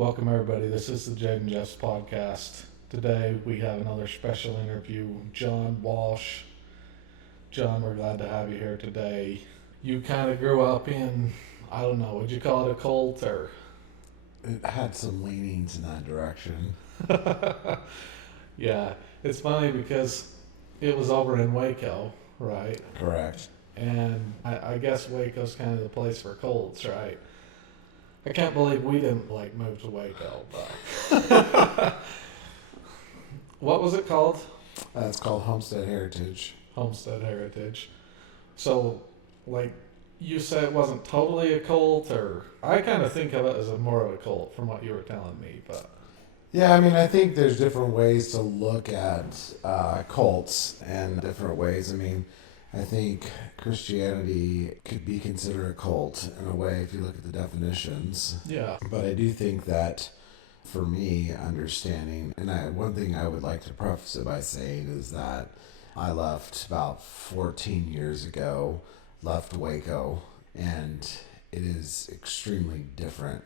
Welcome, everybody. This is the Jade and Jeff's podcast. Today, we have another special interview. John Walsh. John, we're glad to have you here today. You kind of grew up in, I don't know, would you call it a cult or? It had some leanings in that direction. Yeah, it's funny because it was over in Waco, right? Correct. And I guess Waco's kind of the place for cults, right? I can't believe we didn't move to Waco, but what was it called? It's called Homestead Heritage. Homestead Heritage. So, you said it wasn't totally a cult, or I kind of think of it as more of a cult from what you were telling me, but Yeah, I think there's different ways to look at cults and different ways. I think Christianity could be considered a cult in a way if you look at the definitions. yeah. But I do think that for me, understanding, and one thing I would like to preface it by saying is that I left about 14 years ago, left Waco, and it is extremely different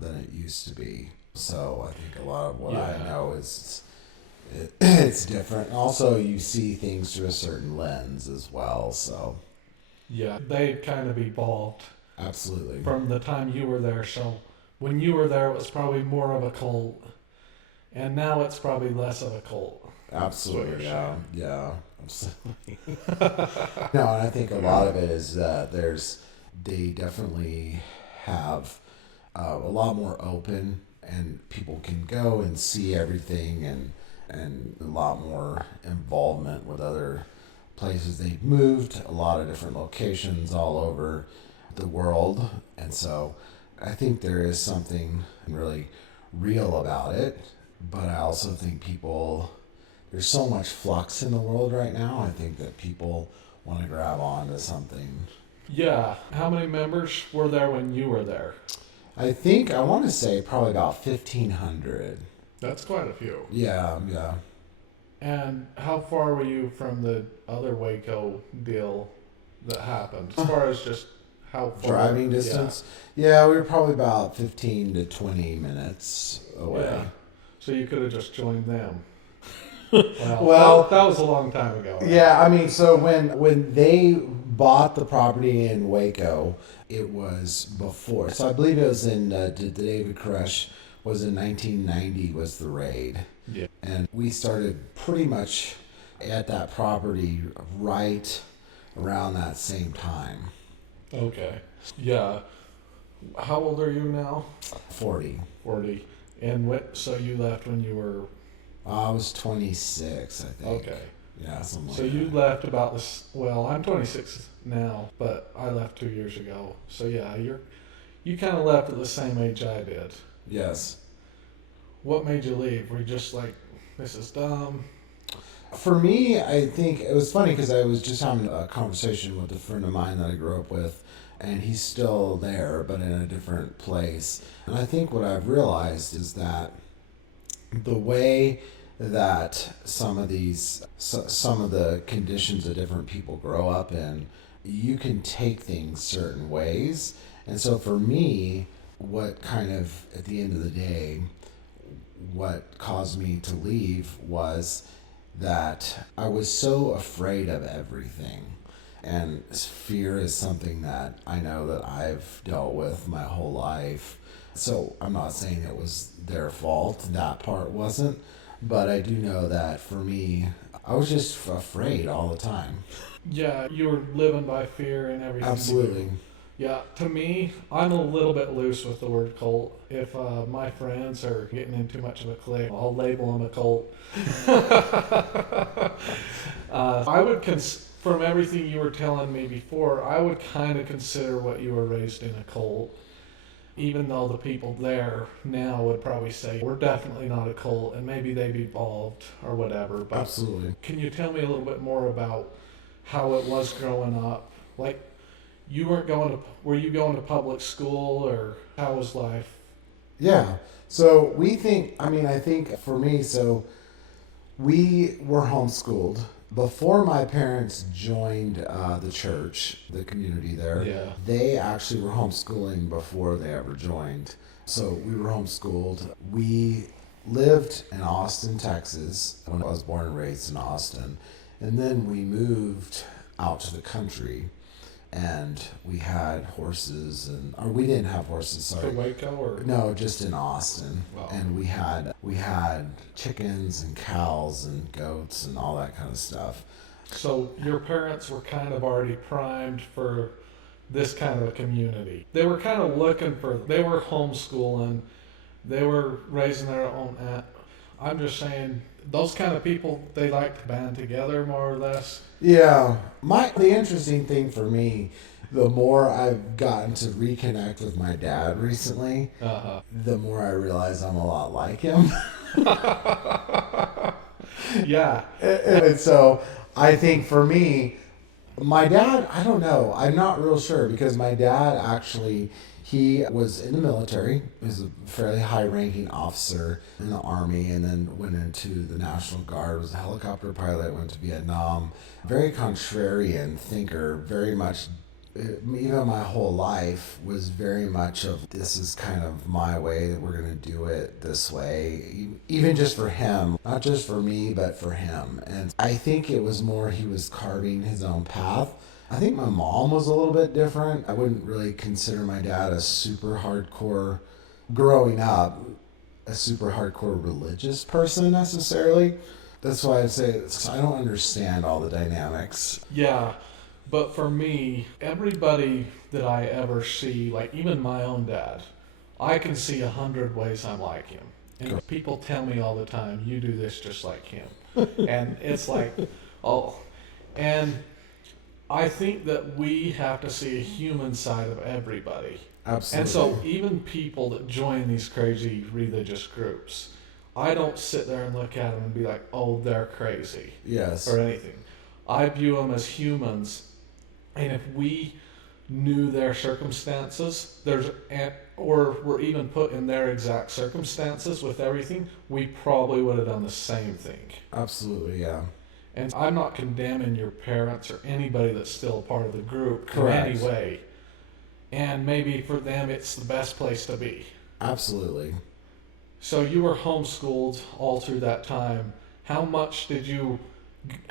than it used to be. So I think a lot of what I know is it's different. Also, you see things through a certain lens as well. So Yeah, they kind of evolved absolutely from the time you were there. So when you were there, it was probably more of a cult, and now it's probably less of a cult. absolutely yeah absolutely. No, and I think a lot of it is that they definitely have a lot more open, and people can go and see everything, and a lot more involvement with other places. They've moved a lot of different locations all over the world, and so I think there is something really real about it. But I also think there's so much flux in the world right now. I think that people want to grab onto something. Yeah. How many members were there when you were there? I want to say probably about 1,500. That's quite a few. Yeah. And how far were you from the other Waco deal that happened? As far as just how far? Driving distance? Yeah, we were probably about 15 to 20 minutes away. Yeah. So you could have just joined them. Well, that was a long time ago. Right? Yeah, so when they bought the property in Waco, it was before. So I believe it was in David Koresh was in 1990 was the raid. Yeah. And we started pretty much at that property right around that same time. Okay. Yeah. How old are you now? 40. 40. And so you left when you were... I was 26, I think. Okay. Yeah, something So like you that. left about this... Well, I'm 26 now, but I left 2 years ago. So yeah, you kind of left at the same age I did. Yes. What made you leave? Were you just like, this is dumb? For me, I think it was funny because I was just having a conversation with a friend of mine that I grew up with, and he's still there, but in a different place. And I think what I've realized is that the way that some of the conditions that different people grow up in, you can take things certain ways. And so for me, what kind of, at the end of the day, what caused me to leave was that I was so afraid of everything. And fear is something that I know that I've dealt with my whole life. So I'm not saying it was their fault, that part wasn't, but I do know that for me, I was just afraid all the time. Yeah, you were living by fear and everything. Absolutely. Yeah, to me, I'm a little bit loose with the word cult. If my friends are getting in too much of a clique, I'll label them a cult. I would, from everything you were telling me before, I would kind of consider what you were raised in a cult. Even though the people there now would probably say, we're definitely not a cult, and maybe they've evolved or whatever. But Absolutely. can you tell me a little bit more about how it was growing up? You weren't were you going to public school, or how was life? Yeah. So I think for me, so we were homeschooled. Before my parents joined the church, the community there, Yeah. they actually were homeschooling before they ever joined. So we were homeschooled. We lived in Austin, Texas, when I was born and raised in Austin. And then we moved out to the country, and we had horses, or we didn't have horses, To sorry. Waco or? No, just in Austin. Wow. And we had chickens and cows and goats and all that kind of stuff. So your parents were kind of already primed for this kind of a community. They were kind of they were homeschooling, they were raising their own. I'm just saying, those kind of people, they like to band together more or less. Yeah. The interesting thing for me, the more I've gotten to reconnect with my dad recently, the more I realize I'm a lot like him. Yeah. And so I think for me, my dad, I don't know. I'm not real sure, because my dad actually, he was in the military. He was a fairly high-ranking officer in the Army, and then went into the National Guard, was a helicopter pilot, went to Vietnam. Very contrarian thinker, very much, even my whole life was very much of, this is kind of my way, that we're going to do it this way, even just for him, not just for me, but for him. And I think it was more he was carving his own path. I think my mom was a little bit different. I wouldn't really consider my dad a super hardcore, growing up, a super hardcore religious person necessarily. That's why I say I don't understand all the dynamics. Yeah. But for me, everybody that I ever see, like even my own dad, I can see 100 ways I'm like him. And people tell me all the time, you do this just like him. And it's like, oh. And I think that we have to see a human side of everybody. Absolutely. And so even people that join these crazy religious groups, I don't sit there and look at them and be like, oh, they're crazy. Yes. Or anything. I view them as humans. And if we knew their circumstances, or were even put in their exact circumstances with everything, we probably would have done the same thing. Absolutely, yeah. And I'm not condemning your parents or anybody that's still a part of the group Correct. in any way. And maybe for them it's the best place to be. Absolutely. So you were homeschooled all through that time. How much did you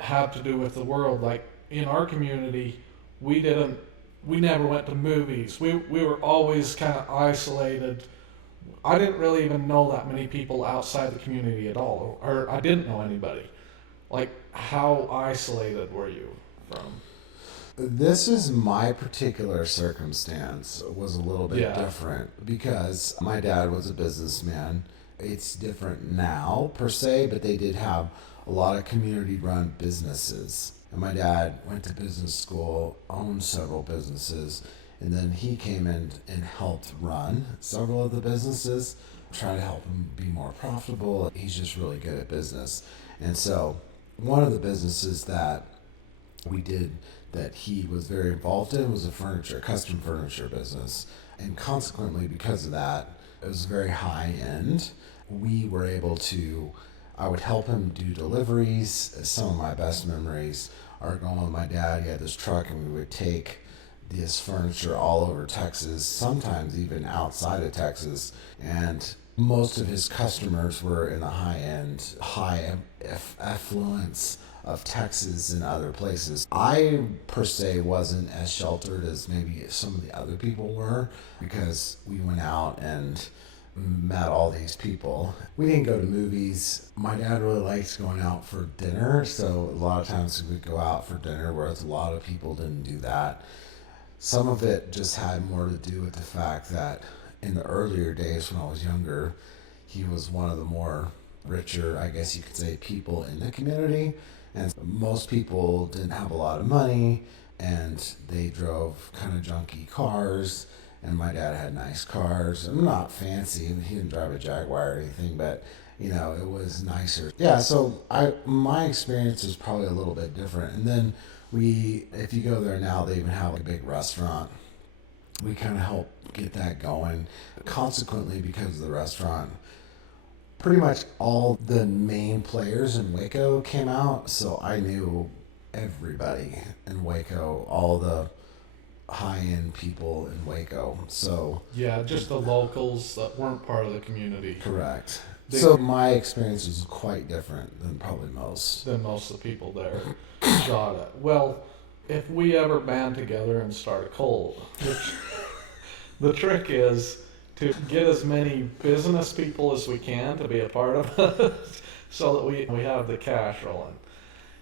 have to do with the world? Like in our community, we never went to movies. We were always kind of isolated. I didn't really even know that many people outside the community at all, or I didn't know anybody. Like, how isolated were you from? This is my particular circumstance was a little bit different, because my dad was a businessman. It's different now per se, but they did have a lot of community-run businesses. And my dad went to business school, owned several businesses, and then he came in and helped run several of the businesses, try to help him be more profitable. He's just really good at business. And so one of the businesses that we did that he was very involved in was a custom furniture business. And consequently, because of that, it was very high end. We were able to, I would help him do deliveries. Some of my best memories are going with my dad. He had this truck, and we would take this furniture all over Texas, sometimes even outside of Texas. And most of his customers were in the high end, high affluence of Texas and other places. I, per se, wasn't as sheltered as maybe some of the other people were, because we went out and met all these people. We didn't go to movies. My dad really likes going out for dinner, so a lot of times we would go out for dinner, whereas a lot of people didn't do that. Some of it just had more to do with the fact that in the earlier days when I was younger, he was one of the more richer, I guess you could say, people in the community. And most people didn't have a lot of money, and they drove kind of junky cars. And my dad had nice cars. I'm not fancy. He didn't drive a Jaguar or anything, but it was nicer. Yeah, so my experience is probably a little bit different. And then if you go there now, they even have a big restaurant. We kind of help get that going. Consequently, because of the restaurant, pretty much all the main players in Waco came out, so I knew everybody in Waco, all the high-end people in Waco. So Yeah, just the locals that weren't part of the community. correct. So my experience was quite different than probably most. Than most of the people there got it. Well, if we ever band together and start a cult, the trick is to get as many business people as we can to be a part of it so that we have the cash rolling.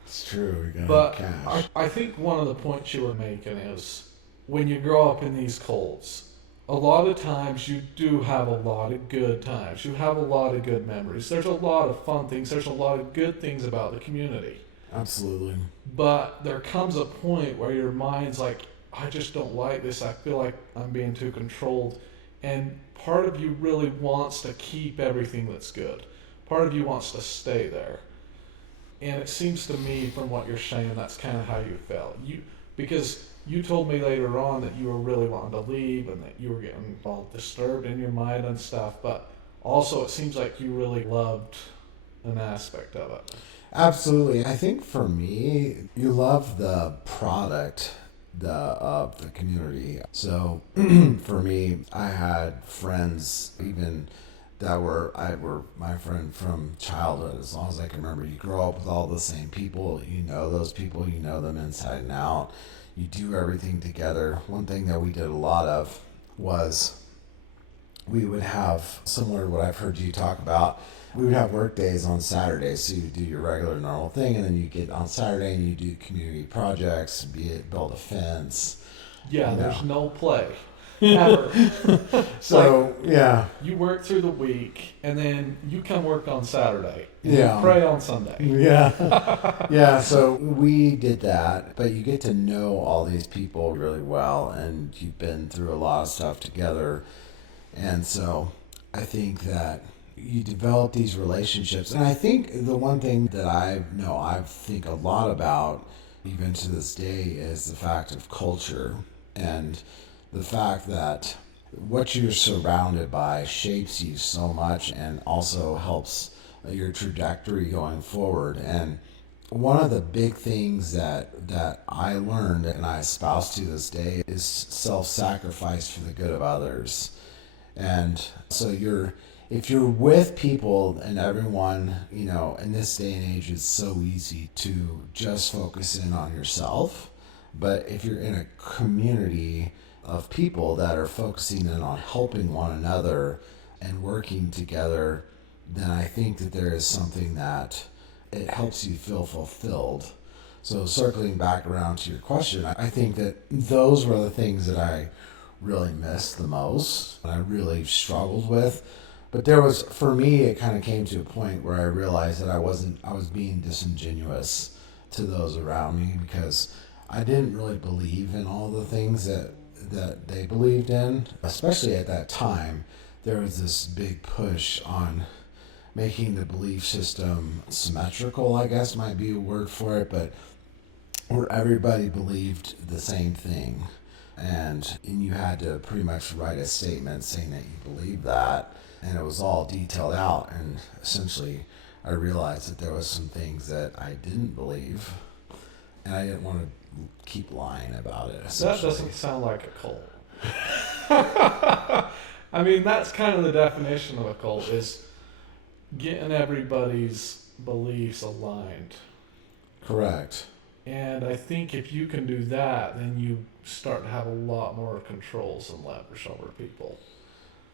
It's true. We got But cash. I think one of the points you were making is when you grow up in these cults, a lot of times you do have a lot of good times. You have a lot of good memories. There's a lot of fun things. There's a lot of good things about the community. Absolutely. But there comes a point where your mind's like, I just don't like this. I feel like I'm being too controlled. And part of you really wants to keep everything that's good. Part of you wants to stay there. And it seems to me from what you're saying, that's kind of how you felt. Because you told me later on that you were really wanting to leave and that you were getting all disturbed in your mind and stuff. But also it seems like you really loved an aspect of it. Absolutely. I think for me, you love the product of the community. So for me, I had friends even that were my friend from childhood. As long as I can remember, you grow up with all the same people. You know those people. You know them inside and out. You do everything together. One thing that we did a lot of was we would have, similar to what I've heard you talk about, we would have work days on Saturdays. So you do your regular normal thing, and then you get on Saturday and you do community projects, be it build a fence. Yeah, there's no play. Ever. So, yeah. You work through the week, and then you come work on Saturday. And Yeah. you pray on Sunday. Yeah. Yeah, so we did that, but you get to know all these people really well, and you've been through a lot of stuff together. And so I think that you develop these relationships. And I think the one thing that I think a lot about, even to this day, is the fact of culture and the fact that what you're surrounded by shapes you so much and also helps your trajectory going forward. And one of the big things that I learned and I espouse to this day is self-sacrifice for the good of others. And so if you're with people and everyone, in this day and age, it's so easy to just focus in on yourself. But if you're in a community of people that are focusing in on helping one another and working together, then I think that there is something that it helps you feel fulfilled. So circling back around to your question, I think that those were the things that I really missed the most and I really struggled with. But for me, it kind of came to a point where I realized that I was being disingenuous to those around me because I didn't really believe in all the things that they believed in. Especially at that time, there was this big push on making the belief system symmetrical, I guess might be a word for it, but where everybody believed the same thing. And you had to pretty much write a statement saying that you believed that, and it was all detailed out. And essentially, I realized that there was some things that I didn't believe, and I didn't want to keep lying about it. That doesn't sound like a cult. I mean, that's kind of the definition of a cult, is getting everybody's beliefs aligned. Correct. And I think if you can do that, then you start to have a lot more controls and leverage over people.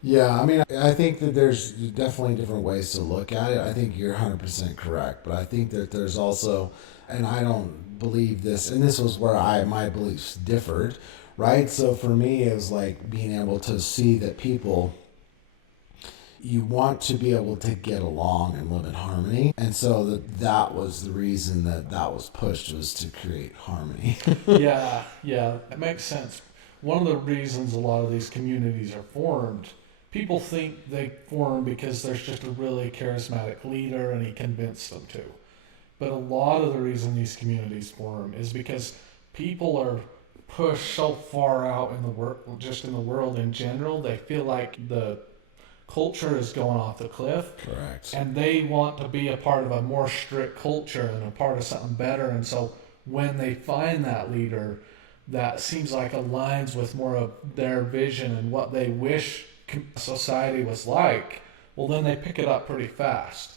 Yeah, I mean, I think that there's definitely different ways to look at it. I think you're 100% correct, but I think that there's also, and I don't believe this, and this was where my beliefs differed, right? So for me, it was like being able to see that people, you want to be able to get along and live in harmony. And so that was the reason that was pushed, was to create harmony. Yeah, it makes sense. One of the reasons a lot of these communities are formed, people think they form because there's just a really charismatic leader and he convinced them to. But a lot of the reason these communities form is because people are pushed so far out in the world, just in the world in general, they feel like the culture is going off the cliff. Correct. And they want to be a part of a more strict culture and a part of something better. And so when they find that leader, that seems like aligns with more of their vision and what they wish society was like, well, then they pick it up pretty fast.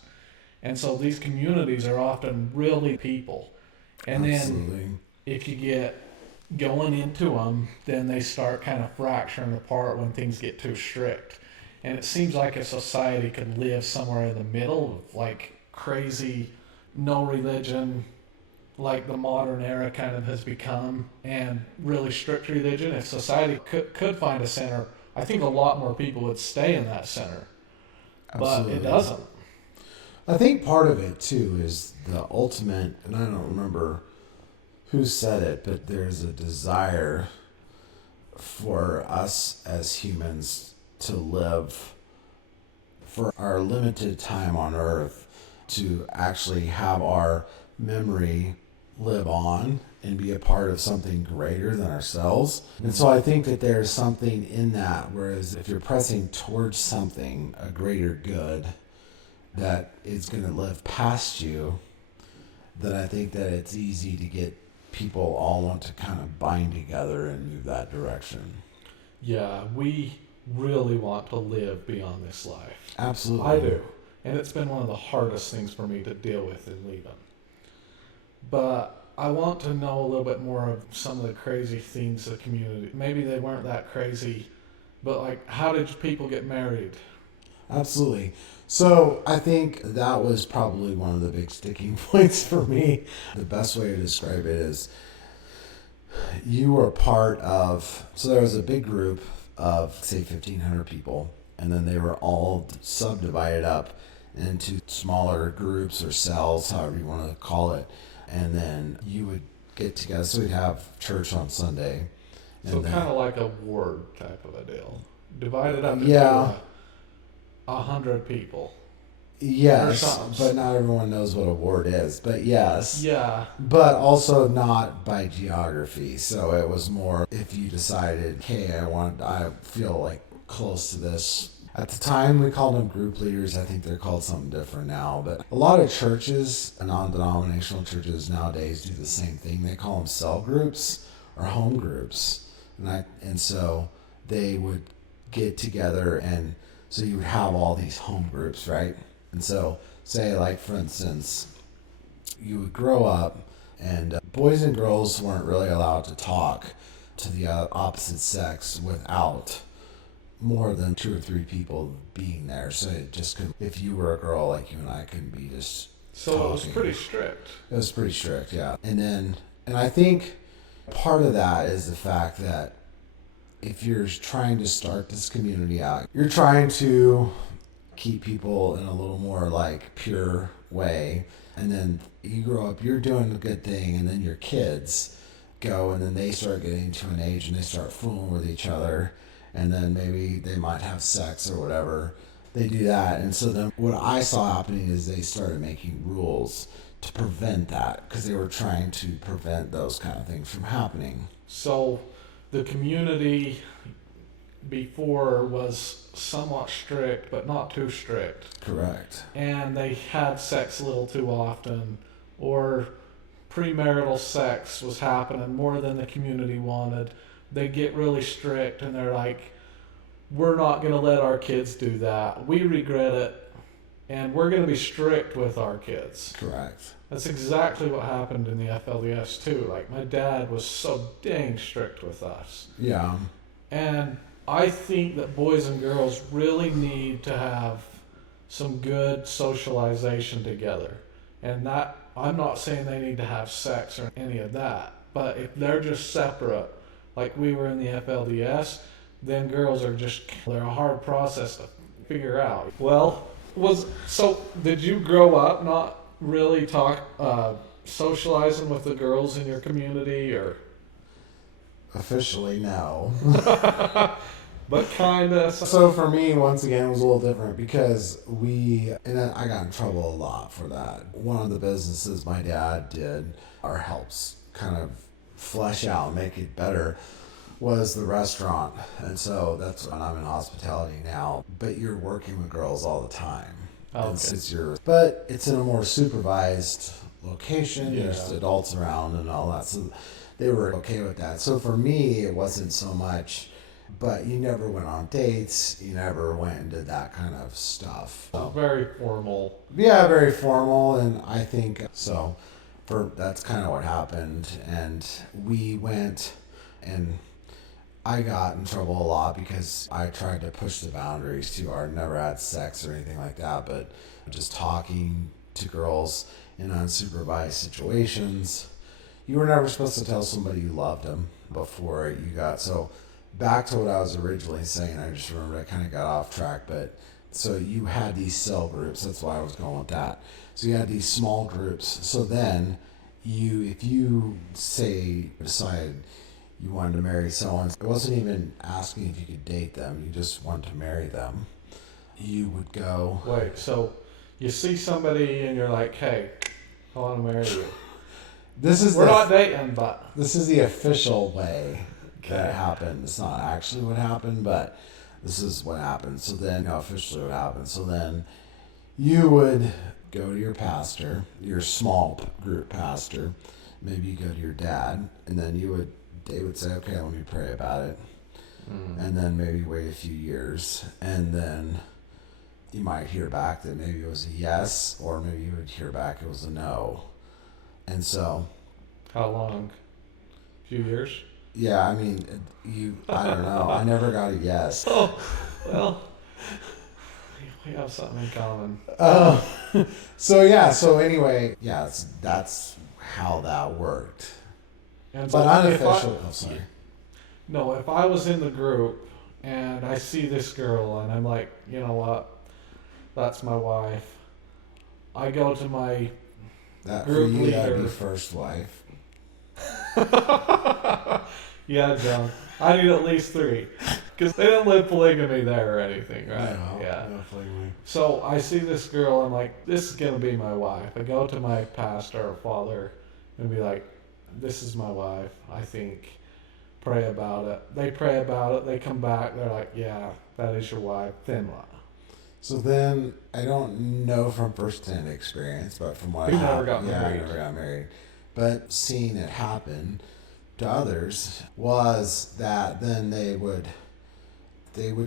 And so these communities are often really people. And Absolutely. then if you get going into them, then they start kind of fracturing apart when things get too strict. And it seems like a society could live somewhere in the middle of like crazy, no religion, like the modern era kind of has become, and really strict religion. If society could find a center, I think a lot more people would stay in that center. Absolutely. But it doesn't. I think part of it too is the ultimate, and I don't remember who said it, but there's a desire for us as humans to live for our limited time on earth, to actually have our memory live on and be a part of something greater than ourselves. And so I think that there's something in that, whereas if you're pressing towards something, a greater good, that is going to live past you, then I think that it's easy to get people all want to kind of bind together and move that direction. Yeah, we really want to live beyond this life. Absolutely. I do. And it's been one of the hardest things for me to deal with in leaving. But I want to know a little bit more of some of the crazy themes of the community. Maybe they weren't that crazy, but like, how did people get married? Absolutely. So I think that was probably one of the big sticking points for me. The best way to describe it is you were part of, so there was a big group of, say, 1,500 people, and then they were all subdivided up into smaller groups or cells, however you want to call it. And then you would get together. So we'd have church on Sunday. So kind of like a ward type of a deal. Divided up into Yeah. 100 people. Yes, but not everyone knows what a ward is. But yes. Yeah. But also not by geography. So it was more if you decided, hey, I feel like close to this. At the time, we called them group leaders. I think they're called something different now. But a lot of churches, non-denominational churches nowadays, do the same thing. They call them cell groups or home groups. And so they would get together, and so you would have all these home groups, right? And so, say, like, for instance, you would grow up, and boys and girls weren't really allowed to talk to the opposite sex without more than 2 or 3 people being there. So it just could, if you were a girl, like you and I, couldn't be just So talking. it was pretty strict. It was pretty strict, yeah. And I think part of that is the fact that if you're trying to start this community out, you're trying to keep people in a little more like pure way. And then you grow up, you're doing a good thing, and then your kids go, and then they start getting to an age and they start fooling with each other. And then maybe they might have sex or whatever. They do that. And so then what I saw happening is they started making rules to prevent that, because they were trying to prevent those kind of things from happening. So the community before was somewhat strict, but not too strict. Correct. And they had sex a little too often, or premarital sex was happening more than the community wanted. They get really strict, and they're like, we're not going to let our kids do that. We regret it, and we're going to be strict with our kids. Correct. That's exactly what happened in the FLDS too. Like, my dad was so dang strict with us. Yeah. And I think that boys and girls really need to have some good socialization together. And that, I'm not saying they need to have sex or any of that, but if they're just separate, like we were in the FLDS, then girls are just, they're a hard process to figure out. Well, did you grow up not really socializing with the girls in your community, or? Officially, no. But kind of. So for me, once again, it was a little different because I got in trouble a lot for that. One of the businesses my dad did, or helps kind of flesh out and make it better, was the restaurant. And so that's when I'm in hospitality now. But you're working with girls all the time. Okay. But it's in a more supervised location. Yeah. There's adults around and all that. So they were okay with that. So for me, it wasn't so much, but you never went on dates. You never went and did that kind of stuff. So, Very formal. yeah, very formal. And I think so. That's kind of what happened. And we went, and I got in trouble a lot because I tried to push the boundaries too hard. Never had sex or anything like that, but just talking to girls in unsupervised situations. You were never supposed to tell somebody you loved them before you got. So back to what I was originally saying, I just remember I kind of got off track, but so you had these cell groups. That's why I was going with that. So you had these small groups. So then if you decided you wanted to marry someone, it wasn't even asking if you could date them. You just wanted to marry them. You would go. Wait, so you see somebody and you're like, hey, I want to marry you. We're not dating, but this is the official way that it happened. It's not actually what happened, but this is what happened. So then, officially what happened. So then you would go to your pastor, your small group pastor. Maybe you go to your dad, and then they would say, okay, let me pray about it. And then maybe wait a few years, and then you might hear back that maybe it was a yes, or maybe you would hear back it was a no. And so, how long? A few years? Yeah, I mean, I don't know. I never got a yes. Oh, well, we have something in common. So anyway, that's how that worked. And But unofficial. Sorry. No, if I was in the group and I see this girl and I'm like, you know what, that's my wife. I go to my group leader. That'd be first wife. Yeah, John. I need at least 3. Because they didn't live polygamy there or anything, right? No, yeah. No polygamy. So I see this girl, I'm like, this is going to be my wife. I go to my pastor or father and be like, this is my wife, I think. Pray about it. They pray about it. They come back. They're like, yeah, that is your wife. Then what? So then, I don't know from first-hand experience, but from what I never got married. I never got married. But seeing it happen to others was that then they would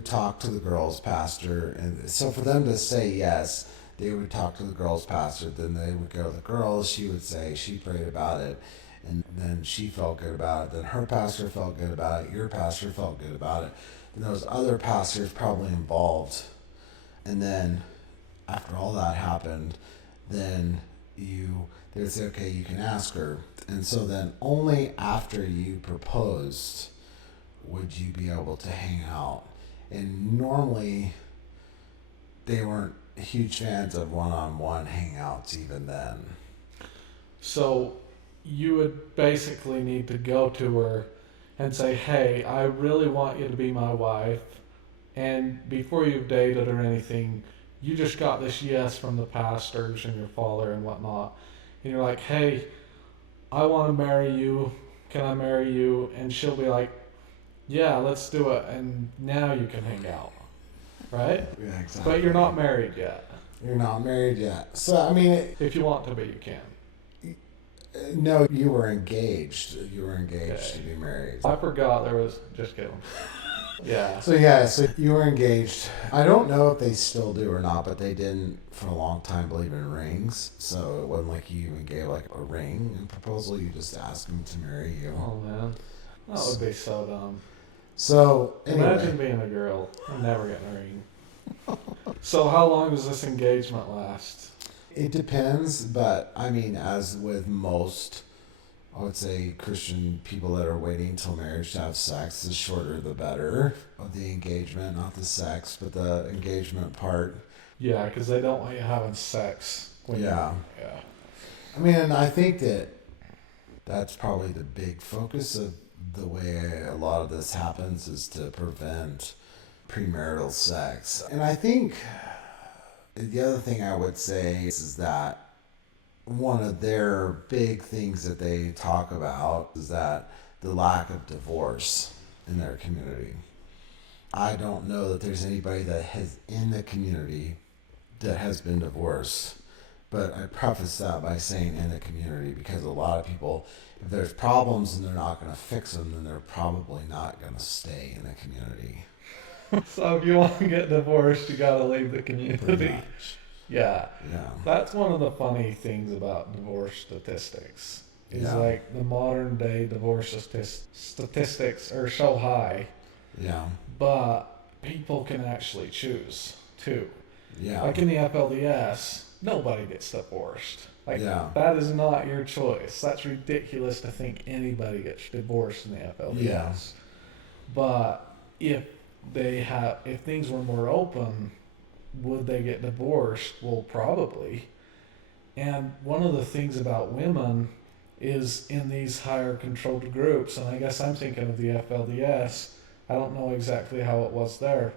talk to the girl's pastor, and so for them to say yes, they would talk to the girl's pastor. Then they would go to the girl. She would say she prayed about it, and then she felt good about it. Then her pastor felt good about it. Your pastor felt good about it. And those other pastors probably involved. And then after all that happened, then they would say, okay, you can ask her. And so then only after you proposed would you be able to hang out. And normally they weren't huge fans of one-on-one hangouts even then. So you would basically need to go to her and say, hey, I really want you to be my wife. And before you've dated or anything, you just got this yes from the pastors and your father and whatnot. And you're like, hey, I want to marry you. Can I marry you? And she'll be like, yeah, let's do it. And now you can hang out. Right? Yeah, exactly. But you're not married yet. You're not married yet. So, I mean... if you want to be, you can. No, you were engaged. You were engaged to be married. I forgot there was... just kidding. Yeah. So you were engaged. I don't know if they still do or not, but they didn't for a long time believe in rings. So it wasn't like you even gave like a ring in proposal. You just asked them to marry you. Oh man, that would be so dumb. So anyway. Imagine being a girl and never getting a ring. So how long does this engagement last? It depends, but I mean, as with most, I would say Christian people that are waiting until marriage to have sex, the shorter the better of the engagement, not the sex, but the engagement part. Yeah, because they don't want you having sex. Yeah. I mean, and I think that's probably the big focus of the way a lot of this happens is to prevent premarital sex. And I think the other thing I would say is that one of their big things that they talk about is that the lack of divorce in their community. I don't know that there's anybody that has in the community that has been divorced, But I preface that by saying in the community, because a lot of people, if there's problems and they're not going to fix them, then they're probably not going to stay in the community. So if you want to get divorced, you got to leave the Pretty community. much. Yeah. Yeah. That's one of the funny things about divorce statistics. Is Yeah. like the modern day divorce statistics are so high, Yeah. but people can actually choose too. Yeah. Like in the FLDS, nobody gets divorced. Like Yeah. that is not your choice. That's ridiculous to think anybody gets divorced in the FLDS. Yeah. But if things were more open, would they get divorced? Well, probably. And one of the things about women is in these higher controlled groups, and I guess I'm thinking of the FLDS. I don't know exactly how it was there,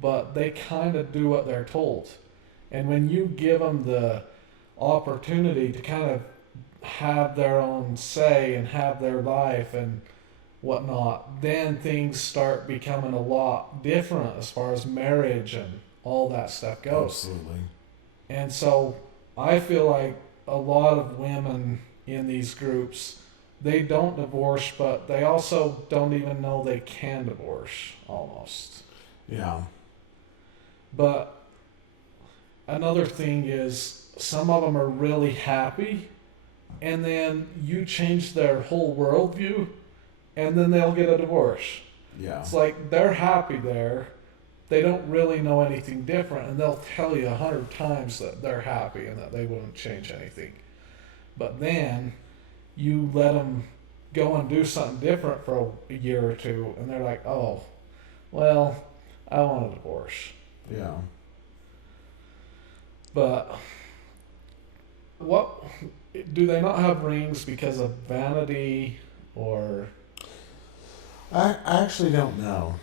but they kind of do what they're told. And when you give them the opportunity to kind of have their own say and have their life and whatnot, then things start becoming a lot different as far as marriage and all that stuff goes. Absolutely. And so I feel like a lot of women in these groups, they don't divorce, but they also don't even know they can divorce almost. Yeah. But another thing is some of them are really happy, and then you change their whole worldview, and then they'll get a divorce. Yeah. It's like they're happy there. They don't really know anything different, and they'll tell you 100 times that they're happy and that they wouldn't change anything. But then you let them go and do something different for a year or two, and they're like, oh, well, I want a divorce. Yeah. But what do they not have rings because of vanity or? I actually don't know.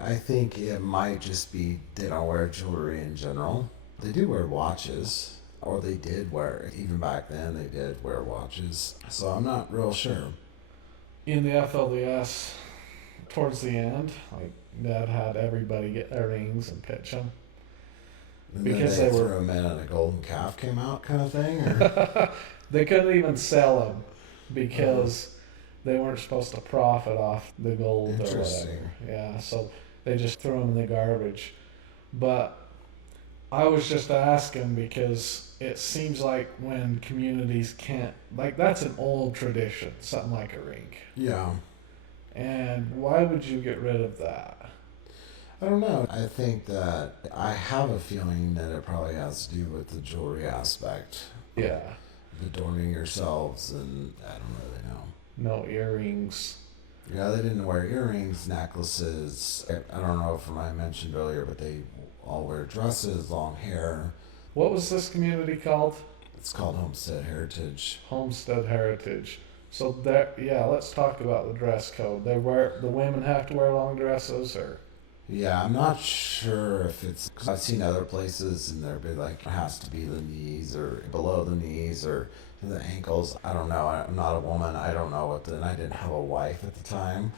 I think it might just be they don't wear jewelry in general. They do wear watches, or they did wear, even back then they did wear watches. So I'm not real sure. In the FLDS, towards the end, like Dad had everybody get their rings and pitch them. And Because then they they were- threw them in and a golden calf came out kind of thing? Or? They couldn't even sell them because they weren't supposed to profit off the gold or Interesting. whatever. Yeah, so they just threw them in the garbage. But I was just asking because it seems like when communities can't, like that's an old tradition, something like a ring. Yeah. And why would you get rid of that? I don't know. I think that I have a feeling that it probably has to do with the jewelry aspect. Yeah, Adorning yourselves, and I don't really know. no earrings. Yeah, they didn't wear earrings, necklaces. I don't know if I mentioned earlier, but they all wear dresses, long hair. What was this community called? It's called Homestead Heritage. Homestead Heritage. So that, yeah, let's talk about the dress code. The women have to wear long dresses, or Yeah, I'm not sure if it's, because I've seen other places and there'd be like, it has to be the knees or below the knees or the ankles. I don't know. I'm not a woman. I don't know and I didn't have a wife at the time.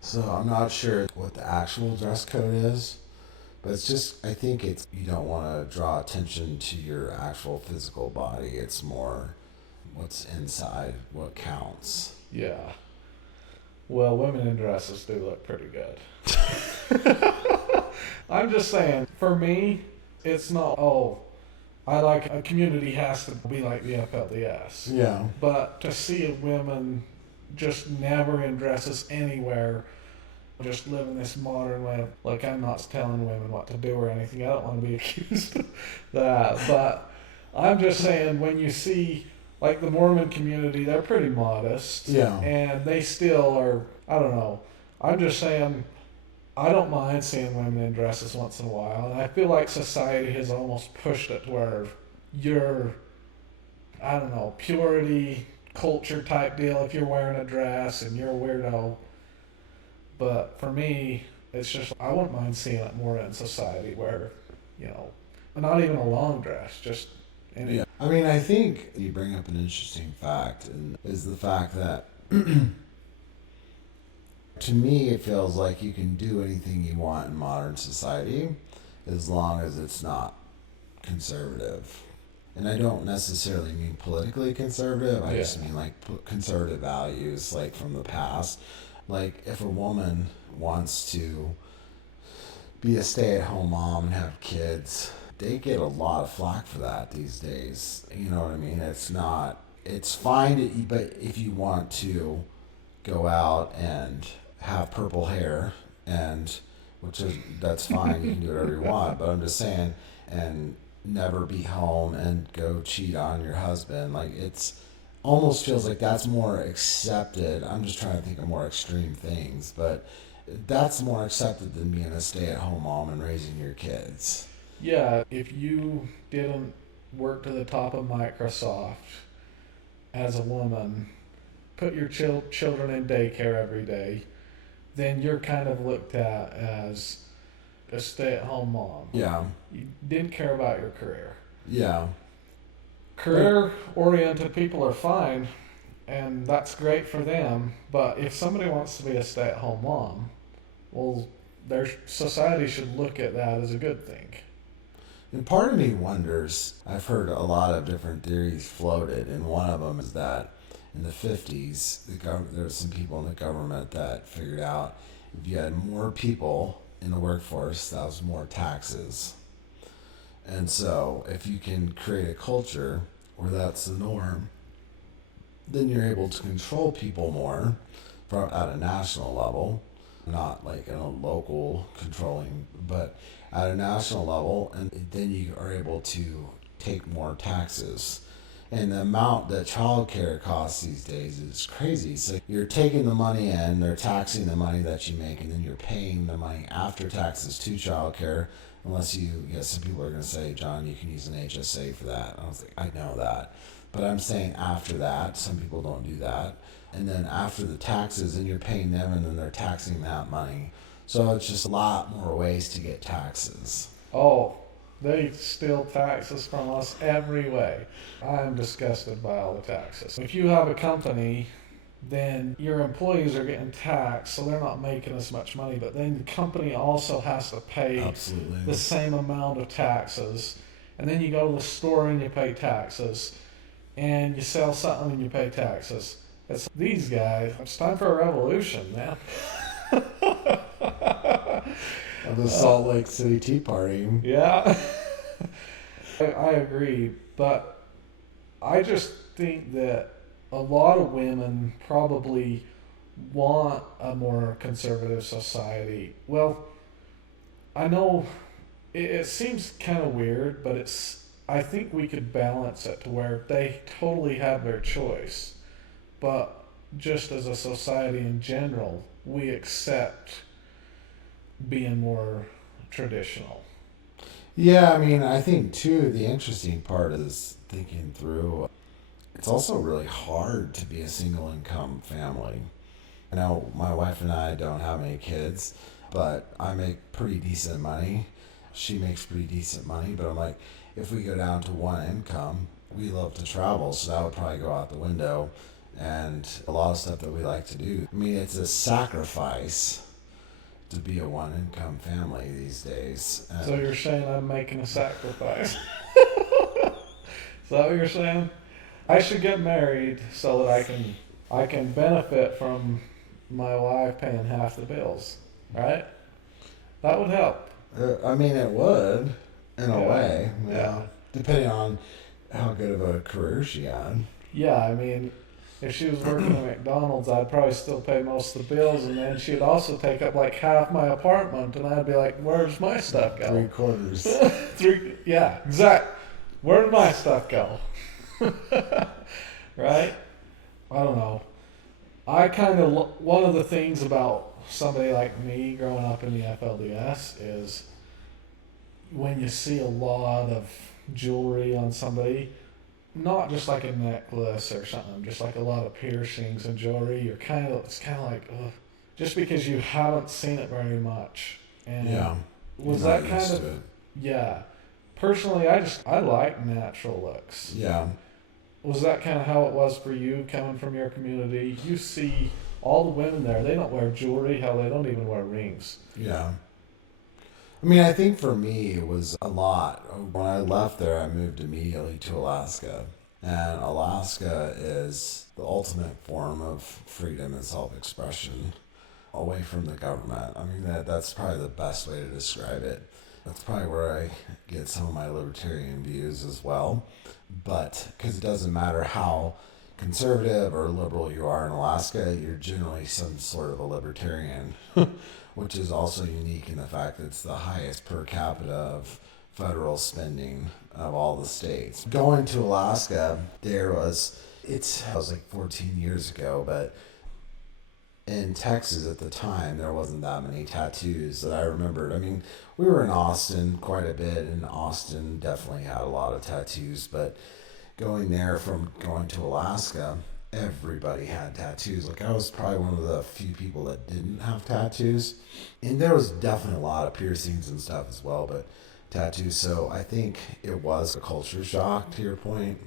So I'm not sure what the actual dress code is. But it's just, I think it's, you don't want to draw attention to your actual physical body. It's more what's inside, what counts. yeah. Well, women in dresses do look pretty good. I'm just saying, for me, it's not, oh, I like a community has to be like the FLDS. Yeah. But to see women just never in dresses anywhere, just living this modern way of, like, I'm not telling women what to do or anything. I don't want to be accused of that. But I'm just saying, when you see, like, the Mormon community, they're pretty modest. Yeah. And they still are, I don't know. I'm just saying, I don't mind seeing women in dresses once in a while. And I feel like society has almost pushed it to where you're, I don't know, purity, culture type deal if you're wearing a dress and you're a weirdo. But for me, it's just, I wouldn't mind seeing it more in society where, you know, not even a long dress, just any. Yeah. I mean, I think you bring up an interesting fact, and is the fact that to me, it feels like you can do anything you want in modern society as long as it's not conservative. And I don't necessarily mean politically conservative. I Yeah. just mean like conservative values, like from the past. Like if a woman wants to be a stay-at-home mom and have kids, they get a lot of flack for that these days. You know what I mean? It's fine, but if you want to go out and have purple hair, and that's fine, you can do whatever you want. But I'm just saying, and never be home and go cheat on your husband, like it's almost feels like that's more accepted. I'm just trying to think of more extreme things, but that's more accepted than being a stay-at-home mom and raising your kids. Yeah, if you didn't work to the top of Microsoft as a woman, put your children in daycare every day, then you're kind of looked at as a stay-at-home mom. Yeah. You didn't care about your career. Yeah. Career-oriented people are fine, and that's great for them. But if somebody wants to be a stay-at-home mom, well, their society should look at that as a good thing. And part of me wonders, I've heard a lot of different theories floated, and one of them is that in the 50s, there were some people in the government that figured out if you had more people in the workforce, that was more taxes. And so if you can create a culture where that's the norm, then you're able to control people more at a national level, not like in a local controlling, but at a national level, and then you are able to take more taxes. And the amount that childcare costs these days is crazy. So you're taking the money in, they're taxing the money that you make, and then you're paying the money after taxes to childcare. Unless some people are going to say, John, you can use an HSA for that. I was like, I know that. But I'm saying after that, some people don't do that. And then after the taxes, then you're paying them, and then they're taxing that money. So it's just a lot more ways to get taxes. Oh, they steal taxes from us every way. I'm disgusted by all the taxes. If you have a company, then your employees are getting taxed, so they're not making as much money, but then the company also has to pay Absolutely. the same amount of taxes. And then you go to the store and you pay taxes. And you sell something and you pay taxes. It's these guys. It's time for a revolution, man. The Salt Lake City Tea Party. Yeah. I agree, but I just think that a lot of women probably want a more conservative society. Well, I know it seems kind of weird, but I think we could balance it to where they totally have their choice, but just as a society in general, we accept being more traditional. Yeah, I mean, I think too, the interesting part is thinking through, it's also really hard to be a single income family. I know my wife and I don't have any kids, but I make pretty decent money. She makes pretty decent money, but I'm like, if we go down to one income, we love to travel, so that would probably go out the window. And a lot of stuff that we like to do. I mean, it's a sacrifice to be a one-income family these days. So you're saying I'm making a sacrifice? Is that what you're saying? I should get married so that I can benefit from my wife paying half the bills, right? That would help. I mean, it would, in a way. Yeah. Depending on how good of a career she had. Yeah, I mean, if she was working at McDonald's, I'd probably still pay most of the bills, and then she'd also take up like half my apartment, and I'd be like, where's my stuff go? 3/4. Yeah, exactly. Where'd my stuff go? Right? I don't know. I kind of, one of the things about somebody like me growing up in the FLDS is when you see a lot of jewelry on somebody, not just like a necklace or something, just like a lot of piercings and jewelry, it's kind of like, ugh, just because you haven't seen it very much. And Yeah. was that kind of, yeah. Personally, I like natural looks. Yeah. Was that kind of how it was for you coming from your community? You see all the women there, they don't wear jewelry, hell, they don't even wear rings. Yeah. I mean, I think for me, it was a lot. When I left there, I moved immediately to Alaska. And Alaska is the ultimate form of freedom and self-expression away from the government. I mean, that's probably the best way to describe it. That's probably where I get some of my libertarian views as well. But because it doesn't matter how conservative or liberal you are in Alaska, you're generally some sort of a libertarian, which is also unique in the fact that it's the highest per capita of federal spending of all the states. Going to Alaska, that was like 14 years ago, but in Texas at the time, there wasn't that many tattoos that I remembered. I mean, we were in Austin quite a bit, and Austin definitely had a lot of tattoos, but going there from going to Alaska, everybody had tattoos. Like, I was probably one of the few people that didn't have tattoos. And there was definitely a lot of piercings and stuff as well, but tattoos. So I think it was a culture shock, to your point.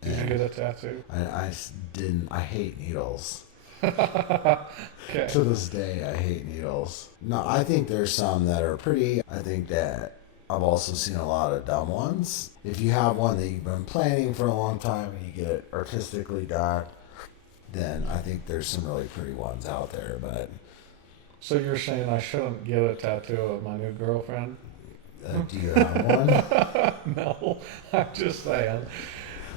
Did you get a tattoo? I didn't. I hate needles. Okay. To this day, I hate needles. No, I think there's some that are pretty. I think that I've also seen a lot of dumb ones. If you have one that you've been planning for a long time and you get it artistically done, then I think there's some really pretty ones out there. But So you're saying I shouldn't get a tattoo of my new girlfriend? do you have one? No, I'm just saying.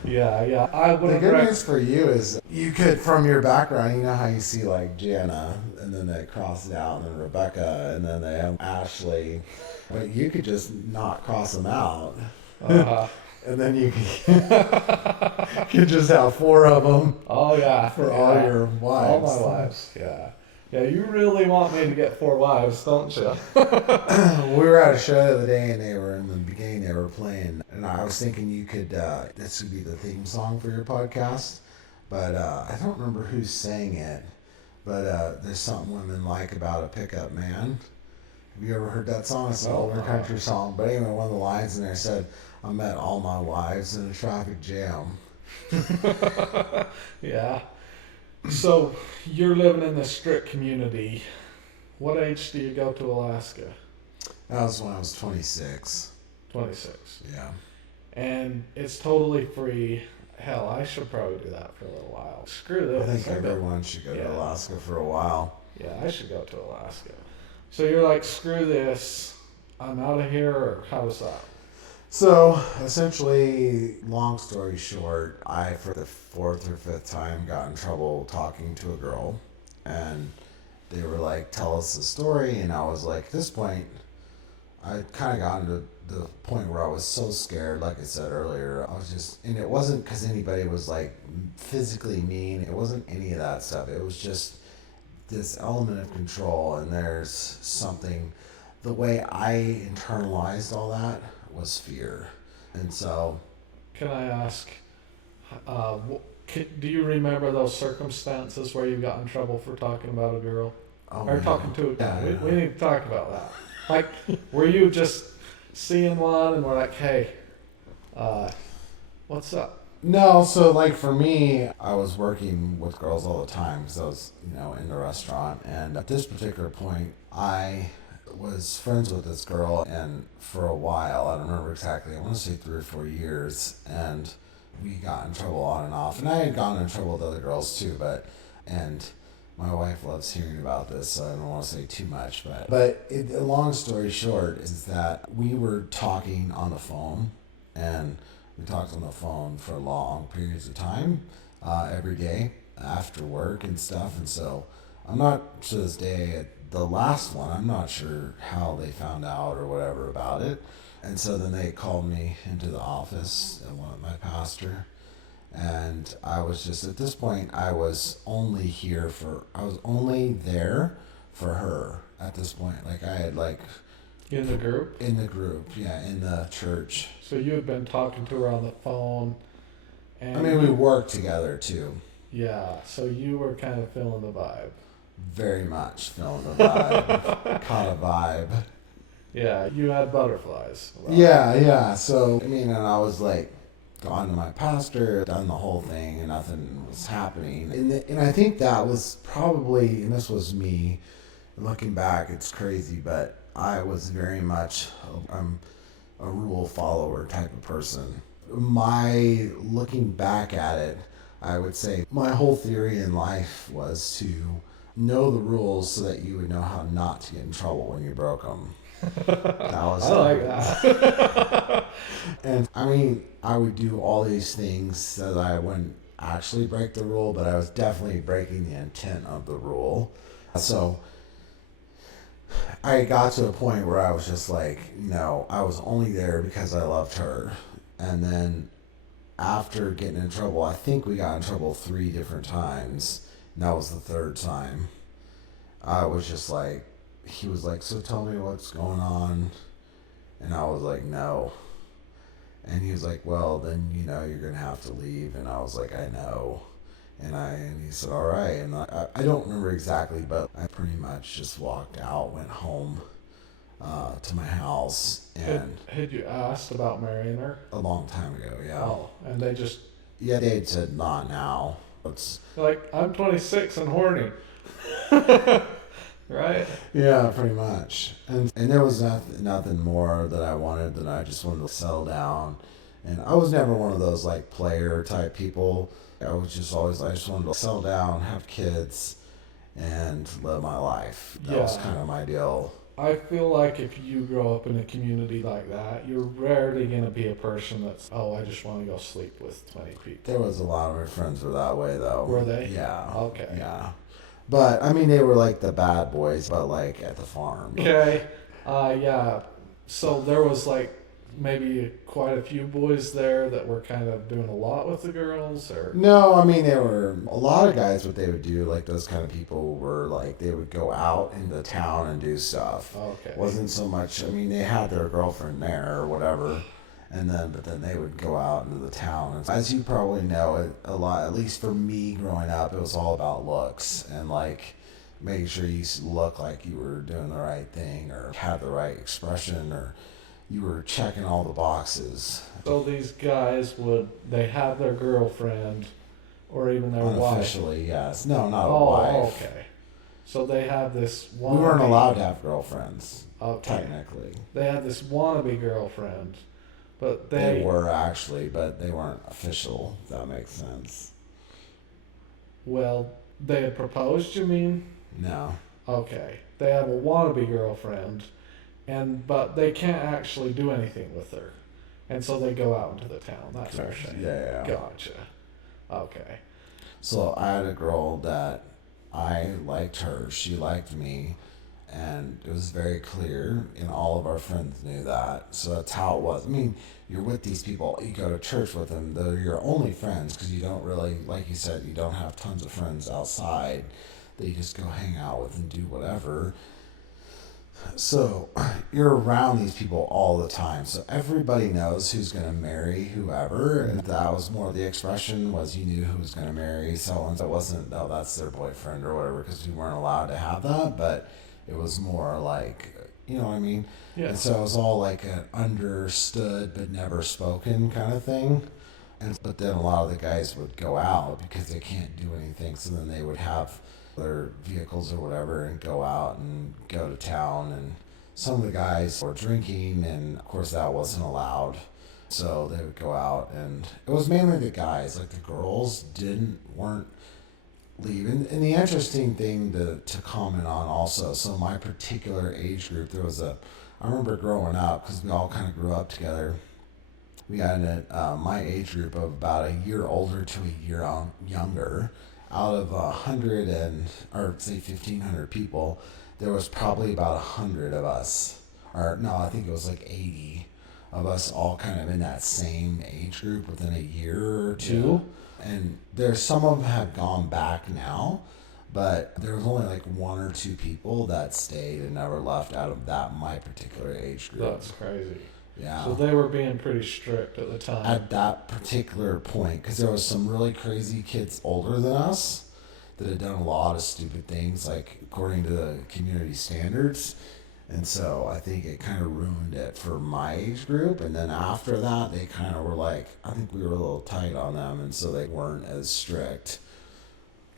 Yeah. I would. The good news for you is you could, from your background, you know how you see like Jana, and then they cross it out, and then Rebecca, and then they have Ashley. But you could just not cross them out. And then you could just have 4 of them. Oh yeah. For all your wives. All my wives. Yeah. Yeah, you really want me to get 4 wives, don't you? We were at a show the other day, and they were in the beginning. They were playing, and I was thinking you could. This would be the theme song for your podcast, but I don't remember who sang it. But there's something women like about a pickup man. Have you ever heard that song? It's an older country song. But anyway, one of the lines in there said, "I met all my wives in a traffic jam." Yeah. So you're living in this strict community. What age do you go to Alaska? That was when I was 26. 26. Yeah. And it's totally free. Hell, I should probably do that for a little while. Screw this. I think everyone should go to Alaska for a while. Yeah, I should go to Alaska. So you're like, screw this. I'm out of here, or how does that? So, essentially, long story short, I, for the 4th or 5th time, got in trouble talking to a girl. And they were like, tell us the story. And I was like, at this point, I kind of gotten to the point where I was so scared, like I said earlier. I was just, and it wasn't because anybody was like physically mean. It wasn't any of that stuff. It was just this element of control. And there's something, the way I internalized all that was fear. And so, can I ask, do you remember those circumstances where you got in trouble for talking about a girl? Or talking to a guy? We need to talk about that. Like, were you just seeing one and we're like, hey, what's up? No, so like for me, I was working with girls all the time because I was, in the restaurant. And at this particular point, I was friends with this girl, and for a while, I don't remember exactly, I want to say 3 or 4 years, and we got in trouble on and off. And I had gotten in trouble with other girls too, and my wife loves hearing about this, so I don't want to say too much. But a long story short is that we were talking on the phone, and we talked on the phone for long periods of time, every day after work and stuff. And so I'm not, to this day, the last one, I'm not sure how they found out or whatever about it. And so then they called me into the office, my pastor. And I was just, at this point, I was only there for her at this point. Like, I had In the group? In the group, yeah, in the church. So you had been talking to her on the phone. And we worked together too. Yeah, so you were kind of feeling the vibe. Very much feeling the vibe. Caught a vibe. Yeah, you had butterflies. Yeah. So, and I was like, gone to my pastor, done the whole thing, and nothing was happening. And I think that was probably, and this was me, looking back, it's crazy, but I was very much a rule follower type of person. Looking back at it, I would say my whole theory in life was to know the rules so that you would know how not to get in trouble when you broke them. I like that. And I mean, I would do all these things so that I wouldn't actually break the rule, but I was definitely breaking the intent of the rule. So I got to a point where I was just like, I was only there because I loved her. And then after getting in trouble, I think we got in trouble 3 different times. And that was the 3rd time. I was just like, he was like, so tell me what's going on. And I was like, no. And he was like, well, then, you're going to have to leave. And I was like, I know. And he said, all right. And I don't remember exactly, but I pretty much just walked out, went home to my house. And had you asked about marrying her? A long time ago, yeah. Oh, and they just... Yeah, they had said, not now. Like, I'm 26 and horny. Right? Yeah, pretty much. And there was nothing more that I wanted than I just wanted to settle down. And I was never one of those, like, player type people. I was just always, I just wanted to settle down, have kids, and live my life. That was kind of my deal. I feel like if you grow up in a community like that, you're rarely going to be a person that's, I just want to go sleep with 20 people. There was a lot of my friends were that way, though. Were they? Yeah. Okay. Yeah. But, I mean, they were like the bad boys, but like at the farm. Okay. Yeah. So there was like maybe quite a few boys there that were kind of doing a lot with the girls, or? No, I mean, there were a lot of guys. What they would do, like those kind of people, were like they would go out into town and do stuff. Okay. Wasn't so much. I mean, they had their girlfriend there or whatever, but then they would go out into the town. And as you probably know, a lot. At least for me growing up, it was all about looks and like making sure you look like you were doing the right thing or had the right expression or you were checking all the boxes. So these guys they have their girlfriend or even their wife? Unofficially, yes. No, not a wife. Okay. So they have this wannabe... We weren't allowed to have girlfriends, okay. Technically. They had this wannabe girlfriend, but They were actually, but they weren't official, if that makes sense. Well, they had proposed, you mean? No. Okay. They have a wannabe girlfriend, but they can't actually do anything with her. And so they go out into the town. That's what you're saying. Yeah. Gotcha. Okay. So I had a girl that I liked her. She liked me. And it was very clear, and all of our friends knew that. So that's how it was. I mean, you're with these people. You go to church with them. They're your only friends because you don't really, like you said, you don't have tons of friends outside that you just go hang out with and do whatever. So you're around these people all the time. So everybody knows who's going to marry whoever. And that was more the expression was you knew who was going to marry someone. So it wasn't, that's their boyfriend or whatever because we weren't allowed to have that. But it was more like, you know what I mean? Yeah. And so it was all like an understood but never spoken kind of thing. But then a lot of the guys would go out because they can't do anything. So then they would have their vehicles or whatever and go out and go to town. And some of the guys were drinking, and of course that wasn't allowed. So they would go out, and it was mainly the guys. Like the girls weren't leave. And the interesting thing to comment on also, so my particular age group, I remember growing up, because we all kind of grew up together, we had my age group of about a year older to a year younger. Out of 1,500 people, there was probably about 100 of us, or no, I think it was like 80 of us all kind of in that same age group within a year or two. Yeah. And some of them have gone back now, but there was only like 1 or 2 people that stayed and never left out of my particular age group. That's crazy. Yeah. So they were being pretty strict at the time. At that particular point, because there was some really crazy kids older than us that had done a lot of stupid things, like according to the community standards. And so I think it kind of ruined it for my age group. And then after that, they kind of were like, I think we were a little tight on them, and so they weren't as strict.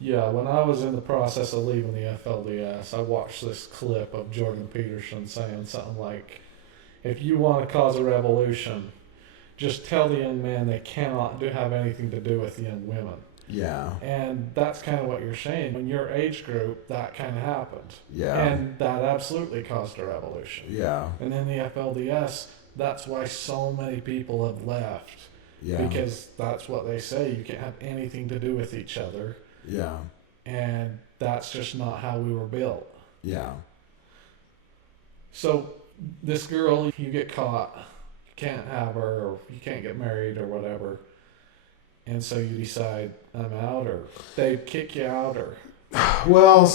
Yeah, when I was in the process of leaving the FLDS, I watched this clip of Jordan Peterson saying something like, if you want to cause a revolution, just tell the young men they cannot have anything to do with the young women. Yeah. And that's kind of what you're saying. In your age group, that kind of happened. Yeah. And that absolutely caused a revolution. Yeah. And in the FLDS, that's why so many people have left. Yeah. Because that's what they say. You can't have anything to do with each other. Yeah. And that's just not how we were built. Yeah. So this girl, you get caught, you can't have her, or you can't get married or whatever. And so you decide, I'm out, or they kick you out, or... Well,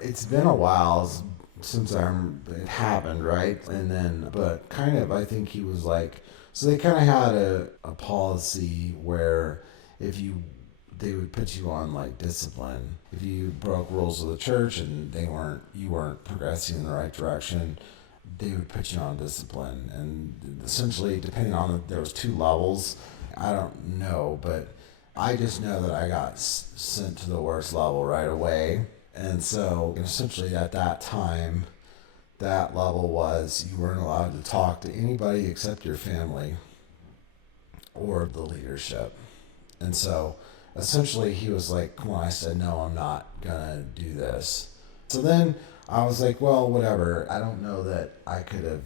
it's been a while since it happened, right? And then, but kind of, I think he was like, so they kind of had a policy where they would put you on like discipline. If you broke rules of the church and you weren't progressing in the right direction, they would put you on discipline. And essentially, depending on, there was 2 levels. I don't know, but I just know that I got sent to the worst level right away. And so essentially at that time, that level was you weren't allowed to talk to anybody except your family or the leadership. And so essentially he was like, when I said, no, I'm not gonna do this. So then I was like, well, whatever. I don't know that I could have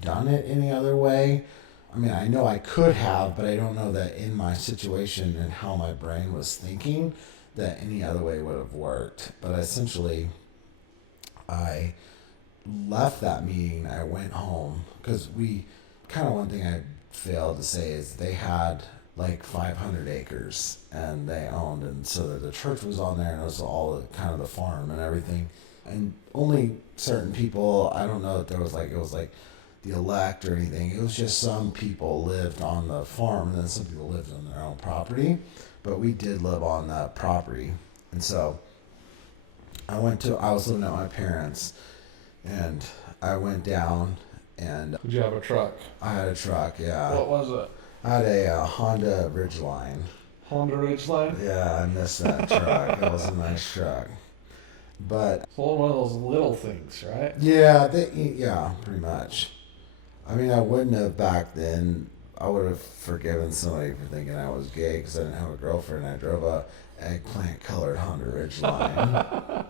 done it any other way. I mean, I know I could have, but I don't know that in my situation and how my brain was thinking that any other way would have worked. But essentially, I left that meeting. I went home because one thing I failed to say is they had like 500 acres and they owned, and so the church was on there and it was all kind of the farm and everything. And only certain people, I don't know that it was like the elect or anything. It was just some people lived on the farm and then some people lived on their own property. But we did live on that property. And so I was living at my parents' and I went down and... Did you have a truck? I had a truck, yeah. What was it? I had a Honda Ridgeline. Honda Ridgeline? Yeah, I missed that truck. It was a nice truck. But... It's one of those little things, right? Yeah, pretty much. I mean, I wouldn't have back then. I would have forgiven somebody for thinking I was gay because I didn't have a girlfriend. I drove a eggplant-colored Honda Ridgeline.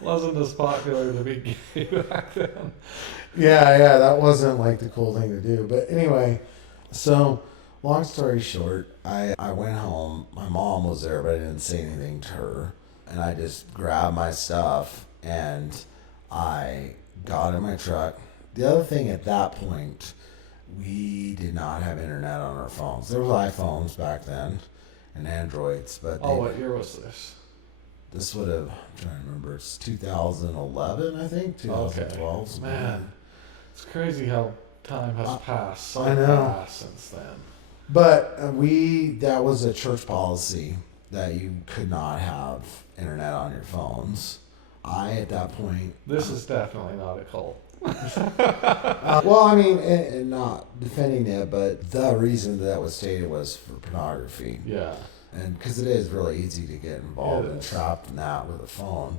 Wasn't as popular to be gay back then. Yeah, that wasn't like the cool thing to do. But anyway, so long story short, I went home. My mom was there, but I didn't say anything to her. And I just grabbed my stuff and I got in my truck. The other thing at that point, we did not have internet on our phones. There was iPhones back then and Androids, but what year was this? This would have, I'm trying to remember, it's 2011, I think, 2012. Okay. Man, it's crazy how time has passed so fast since then. But that was a church policy that you could not have internet on your phones. At that point... This is definitely not a cult. Well, I mean, and not defending it, but the reason that was stated was for pornography. Yeah. And because it is really easy to get involved and trapped in that with a phone.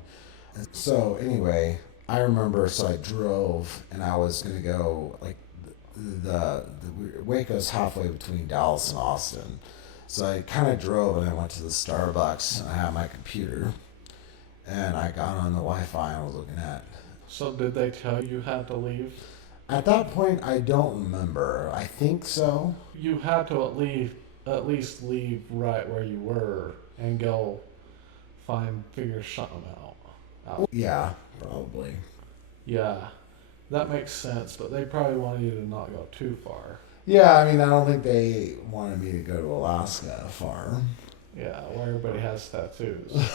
And so anyway, I remember, so I drove and I was going to go, like, the Waco's halfway between Dallas and Austin. So I kind of drove and I went to the Starbucks and I had my computer and I got on the Wi-Fi and I was looking at. So did they tell you had to leave? At that point, I don't remember. I think so. You had to at least leave right where you were and go figure something out. Yeah, probably. Yeah, that makes sense, but they probably wanted you to not go too far. Yeah, I mean, I don't think they wanted me to go to Alaska far. Yeah, where everybody has tattoos.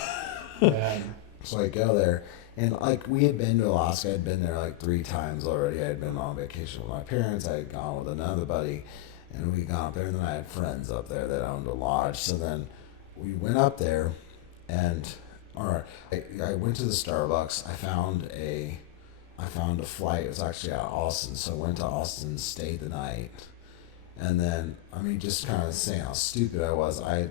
And so I go there, and like we had been to Alaska. I'd been there like 3 times already. I had been on vacation with my parents. I had gone with another buddy, and we got up there, and then I had friends up there that owned a lodge. So then we went up there, and I went to the Starbucks. I found a flight. It was actually out of Austin, so I went to Austin, stayed the night. And then, I mean, just kind of saying how stupid I was, I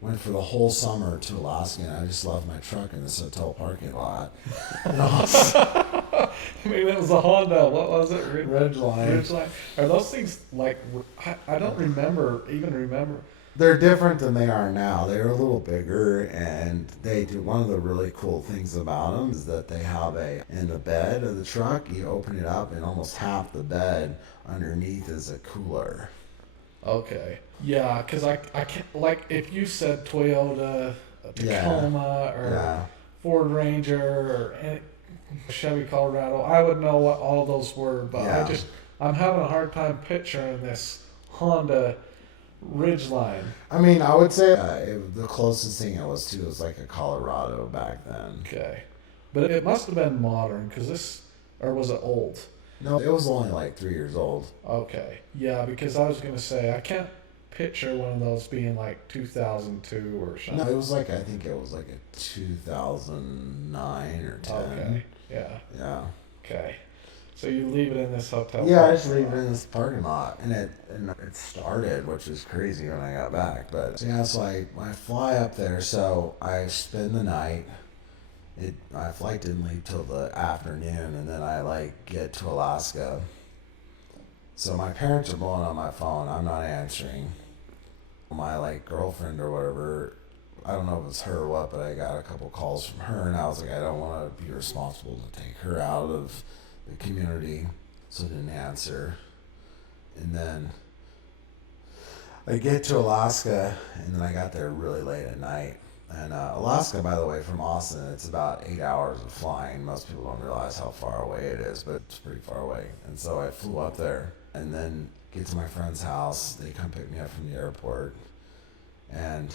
went for the whole summer to Alaska, and I just left my truck in this hotel parking lot. And I was, I mean, it was a Honda. What was it? Ridgeline. Ridgeline. Are those things like? I don't remember. They're different than they are now. They're a little bigger, and they do. One of the really cool things about them is that they have in the bed of the truck, you open it up, and almost half the bed underneath is a cooler. Okay. Yeah, because I can't, like, if you said Toyota, Tacoma, or Ford Ranger, or Chevy Colorado, I would know what all those were, but I'm having a hard time picturing this Honda Ridgeline. I mean, I would say the closest thing it was to was like a Colorado back then. Okay. But it must have been modern, or was it old? No, it was only like 3 years old. Okay. Yeah, because I was going to say, I can't picture one of those being like 2002 or something. No, I think it was like a 2009 or 10. Okay. Yeah. Yeah. Okay. So you leave it in this hotel? Yeah, I just leave it in this parking lot, and it started, which was crazy when I got back. But yeah, so I fly up there, so I spend the night. My flight didn't leave till the afternoon, and then I get to Alaska. So my parents are blowing on my phone. I'm not answering. My girlfriend or whatever, I don't know if it's her or what, but I got a couple calls from her, and I was like, I don't want to be responsible to take her out of the community, so I didn't answer. And then I get to Alaska, and then I got there really late at night. And Alaska, by the way, from Austin, it's about 8 hours of flying. Most people don't realize how far away it is, but it's pretty far away. And so I flew up there, and then get to my friend's house. They come pick me up from the airport, and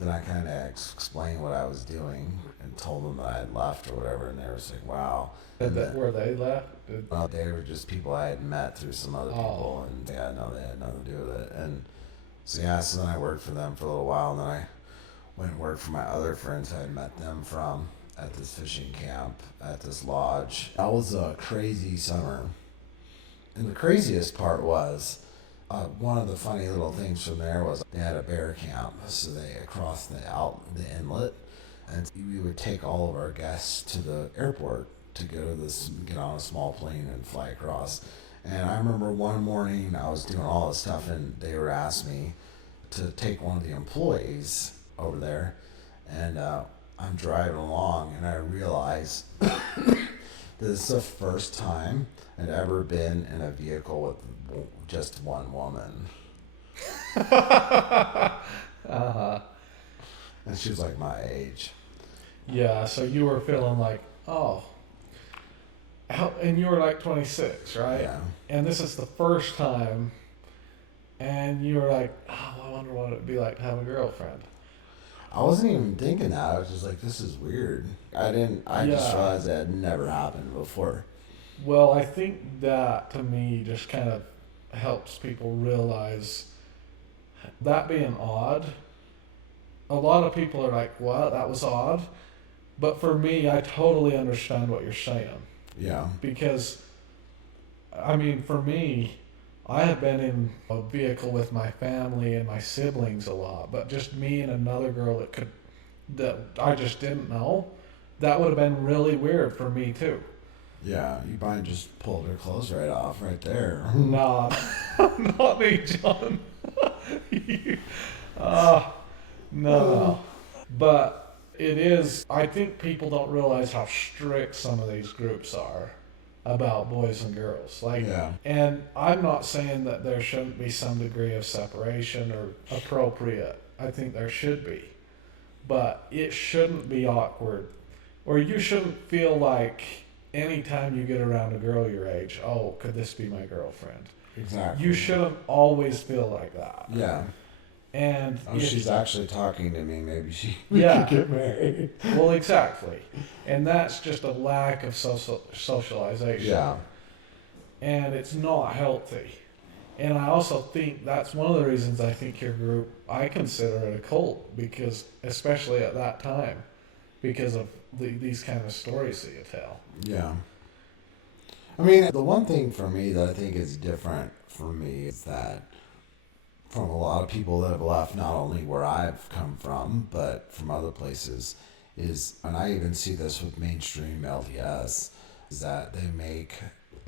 then I kind of explained what I was doing and told them that I had left or whatever, and they were just like, wow. Were they left? Well, they were just people I had met through some other people, and they had nothing to do with it. And so then I worked for them for a little while, and then I went and worked for my other friends I had met them from at this fishing camp at this lodge. That was a crazy summer. And the craziest part was, one of the funny little things from there was they had a bear camp, so they across the inlet, and we would take all of our guests to the airport to get on a small plane and fly across. And I remember one morning I was doing all this stuff, and they were asking me to take one of the employees over there, and I'm driving along, and I realize that this is the first time I'd ever been in a vehicle with just one woman. Uh-huh. And she was like my age. Yeah, so you were feeling like, and you were like 26, right? Yeah. And this is the first time, and you were like, I wonder what it would be like to have a girlfriend. I wasn't even thinking that. I was just like, this is weird. I just realized that had never happened before. Well, I think that, to me, just kind of helps people realize that being odd. A lot of people are like, what? That was odd. But for me, I totally understand what you're saying. Yeah. Because, I mean, for me, I have been in a vehicle with my family and my siblings a lot, but just me and another girl that I just didn't know, that would have been really weird for me too. Yeah, you probably just pulled her clothes right off right there. Nah, not me, John. No. But it is, I think people don't realize how strict some of these groups are about boys and girls. And I'm not saying that there shouldn't be some degree of separation or appropriate. I think there should be. But it shouldn't be awkward. Or you shouldn't feel like anytime you get around a girl your age, could this be my girlfriend? Exactly. You shouldn't always feel like that. Yeah. And she's actually talking to me. Maybe we could get married. Well, exactly. And that's just a lack of socialization. Yeah. And it's not healthy. And I also think that's one of the reasons I think your group, I consider it a cult, because especially at that time, because of these kind of stories that you tell. Yeah. I mean, the one thing for me that I think is different for me is that from a lot of people that have left, not only where I've come from, but from other places, is, and I even see this with mainstream LDS, is that they make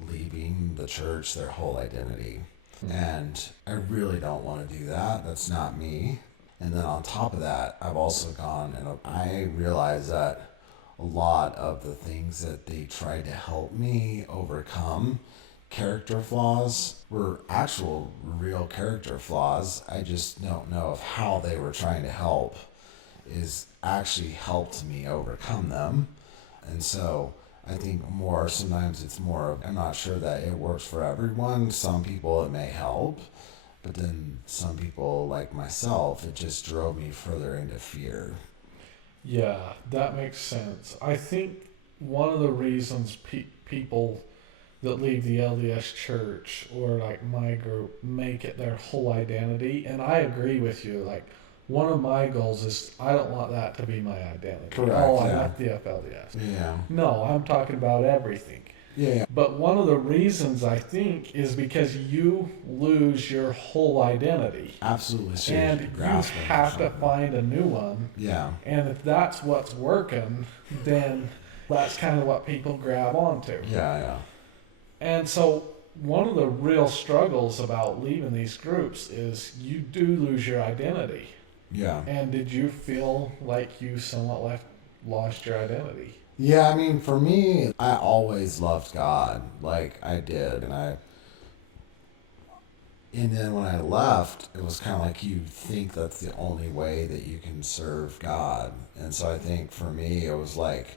leaving the church their whole identity. And I really don't want to do that. That's not me. And then on top of that, I've also gone and I realize that a lot of the things that they tried to help me overcome, character flaws, were actual real character flaws. I just don't know if how they were trying to help is actually helped me overcome them. And so I think sometimes it's more of, I'm not sure that it works for everyone. Some people it may help, but then some people like myself, it just drove me further into fear. Yeah, that makes sense. I think one of the reasons people that leave the LDS Church or like my group make it their whole identity, and I agree with you, like one of my goals is I don't want that to be my identity. Correct. I Yeah. left the FLDS. Yeah. No, I'm talking about everything. Yeah. But one of the reasons I think is because you lose your whole identity. Absolutely. So And you have to find a new one. Yeah. And if that's what's working, then that's kind of what people grab onto. Yeah. And so one of the real struggles about leaving these groups is you do lose your identity. Yeah. And did you feel like you somewhat lost your identity? Yeah, I mean, for me, I always loved God, like I did, and then when I left, it was kind of like you think that's the only way that you can serve God, and so I think for me, it was like,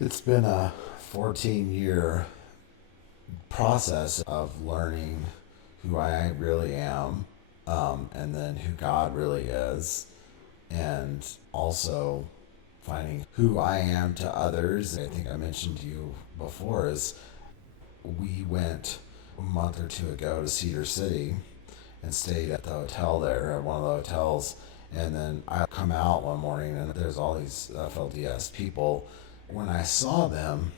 it's been a 14-year process of learning who I really am, and then who God really is, and also finding who I am to others. I think I mentioned to you before is we went a month or two ago to Cedar City and stayed at the hotel there, at one of the hotels. And then I come out one morning and there's all these FLDS people. When I saw them,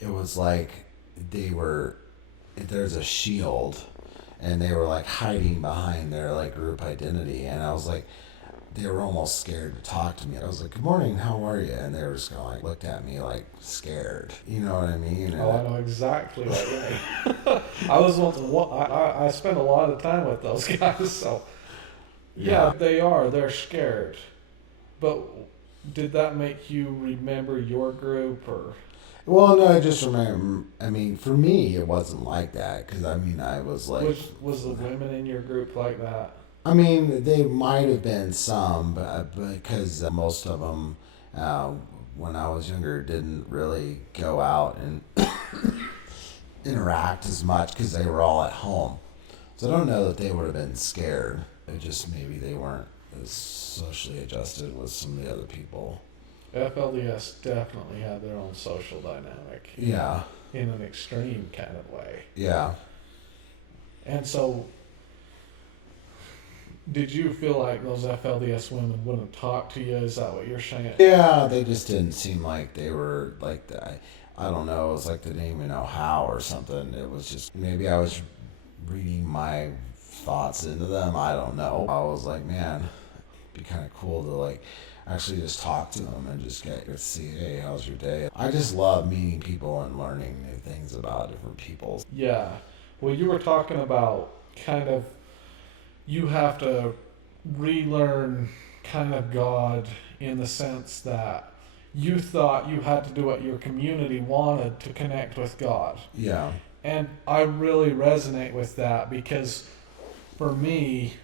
it was like there's a shield and they were like hiding behind their like group identity. And I was like, they were almost scared to talk to me. I was like, good morning, how are you? And they were just going, like, looked at me like scared. You know what I mean? And I know exactly what you mean. I spent a lot of time with those guys, so yeah, they're scared. But did that make you remember your group or? Well, no, I just remember, I mean, for me, it wasn't like that, because, I mean, I was like... Was the women in your group like that? I mean, they might have been some, but because most of them, when I was younger, didn't really go out and interact as much because they were all at home. So I don't know that they would have been scared. It just maybe they weren't as socially adjusted with some of the other people. FLDS definitely had their own social dynamic. Yeah. In an extreme kind of way. Yeah. And so... did you feel like those FLDS women wouldn't talk to you? Is that what you're saying? Yeah, they just didn't seem like they were like that. I don't know. It was like they didn't even know how or something. It was just maybe I was reading my thoughts into them. I don't know. I was like, man, it'd be kind of cool to like actually just talk to them and just get to see, hey, how's your day? I just love meeting people and learning new things about different people. Yeah. Well, you were talking about kind of you have to relearn kind of God in the sense that you thought you had to do what your community wanted to connect with God. Yeah. And I really resonate with that because for me,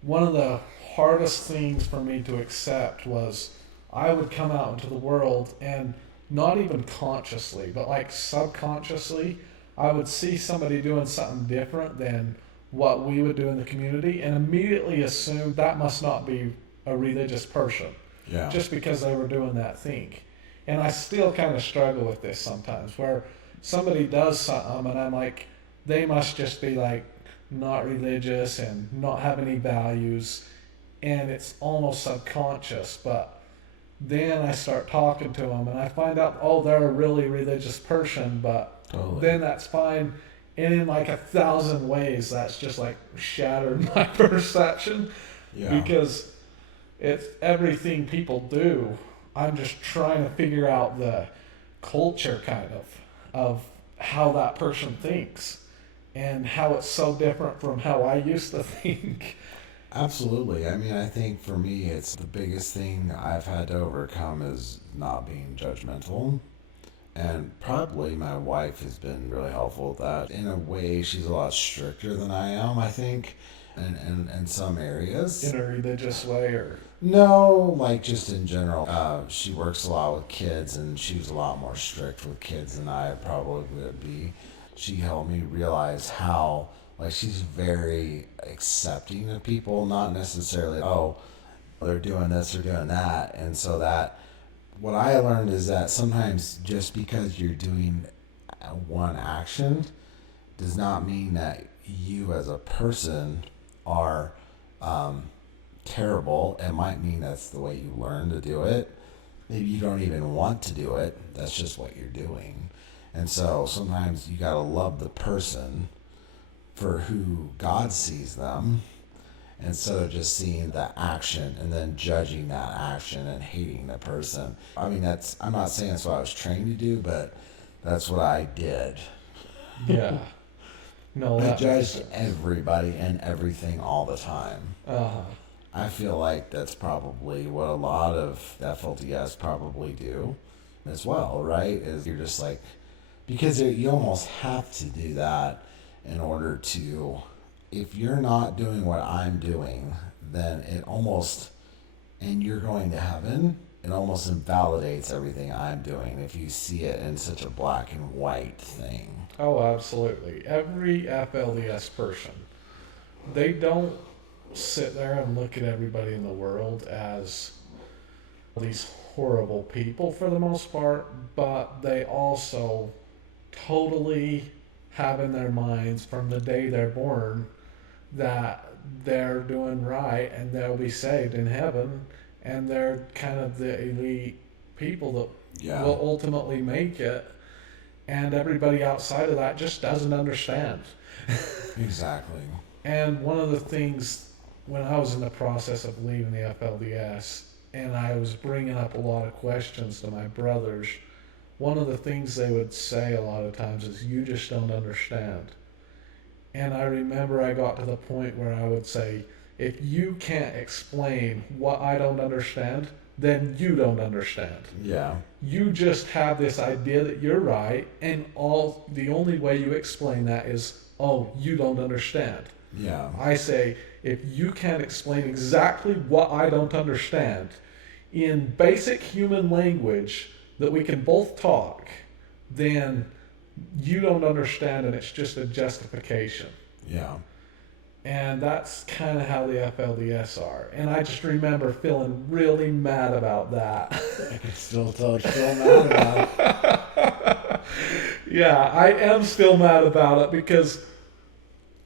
one of the hardest things for me to accept was I would come out into the world and not even consciously, but like subconsciously, I would see somebody doing something different than what we would do in the community and immediately assume that must not be a religious person. Yeah. Just because they were doing that thing. And I still kind of struggle with this sometimes where somebody does something and I'm like, they must just be like not religious and not have any values and it's almost subconscious. But then I start talking to them and I find out, oh, they're a really religious person, but Totally. then that's fine. And in like 1,000 ways, that's just like shattered my perception. Yeah. Because it's everything people do. I'm just trying to figure out the culture kind of how that person thinks and how it's so different from how I used to think. Absolutely. I mean, I think for me, it's the biggest thing I've had to overcome is not being judgmental. And probably my wife has been really helpful with that. In a way, she's a lot stricter than I am, I think, in some areas. In a religious way, or No, like just in general. She works a lot with kids, and she was a lot more strict with kids than I probably would be. She helped me realize how, like, she's very accepting of people, not necessarily, oh, they're doing this or doing that. And so that, what I learned is that sometimes just because you're doing one action does not mean that you as a person are terrible. It might mean that's the way you learn to do it. Maybe you don't even want to do it. That's just what you're doing. And so sometimes you got to love the person for who God sees them instead of just seeing the action and then judging that action and hating the person. I mean, I'm not saying that's what I was trained to do, but that's what I did. yeah. No, I that judged everybody and everything all the time. Uh-huh. I feel like that's probably what a lot of FLDS probably do as well, right? Is you're just like, because you almost have to do that in order to, if you're not doing what I'm doing, then it almost, and you're going to heaven, it almost invalidates everything I'm doing if you see it in such a black and white thing. Oh, absolutely. Every FLDS person, they don't sit there and look at everybody in the world as these horrible people for the most part, but they also totally have in their minds from the day they're born that they're doing right and they'll be saved in heaven, and they're kind of the elite people that will ultimately make it, and everybody outside of that just doesn't understand. Exactly. And one of the things when I was in the process of leaving the FLDS and I was bringing up a lot of questions to my brothers, one of the things they would say a lot of times is, you just don't understand. And I remember I got to the point where I would say, if you can't explain what I don't understand, then you don't understand. Yeah. You just have this idea that you're right, and the only way you explain that is, oh, you don't understand. Yeah. I say, if you can't explain exactly what I don't understand in basic human language that we can both talk, then you don't understand, and it's just a justification. Yeah. And that's kind of how the FLDS are. And I just remember feeling really mad about that. I can still tell you're still mad about it. Yeah, I am still mad about it because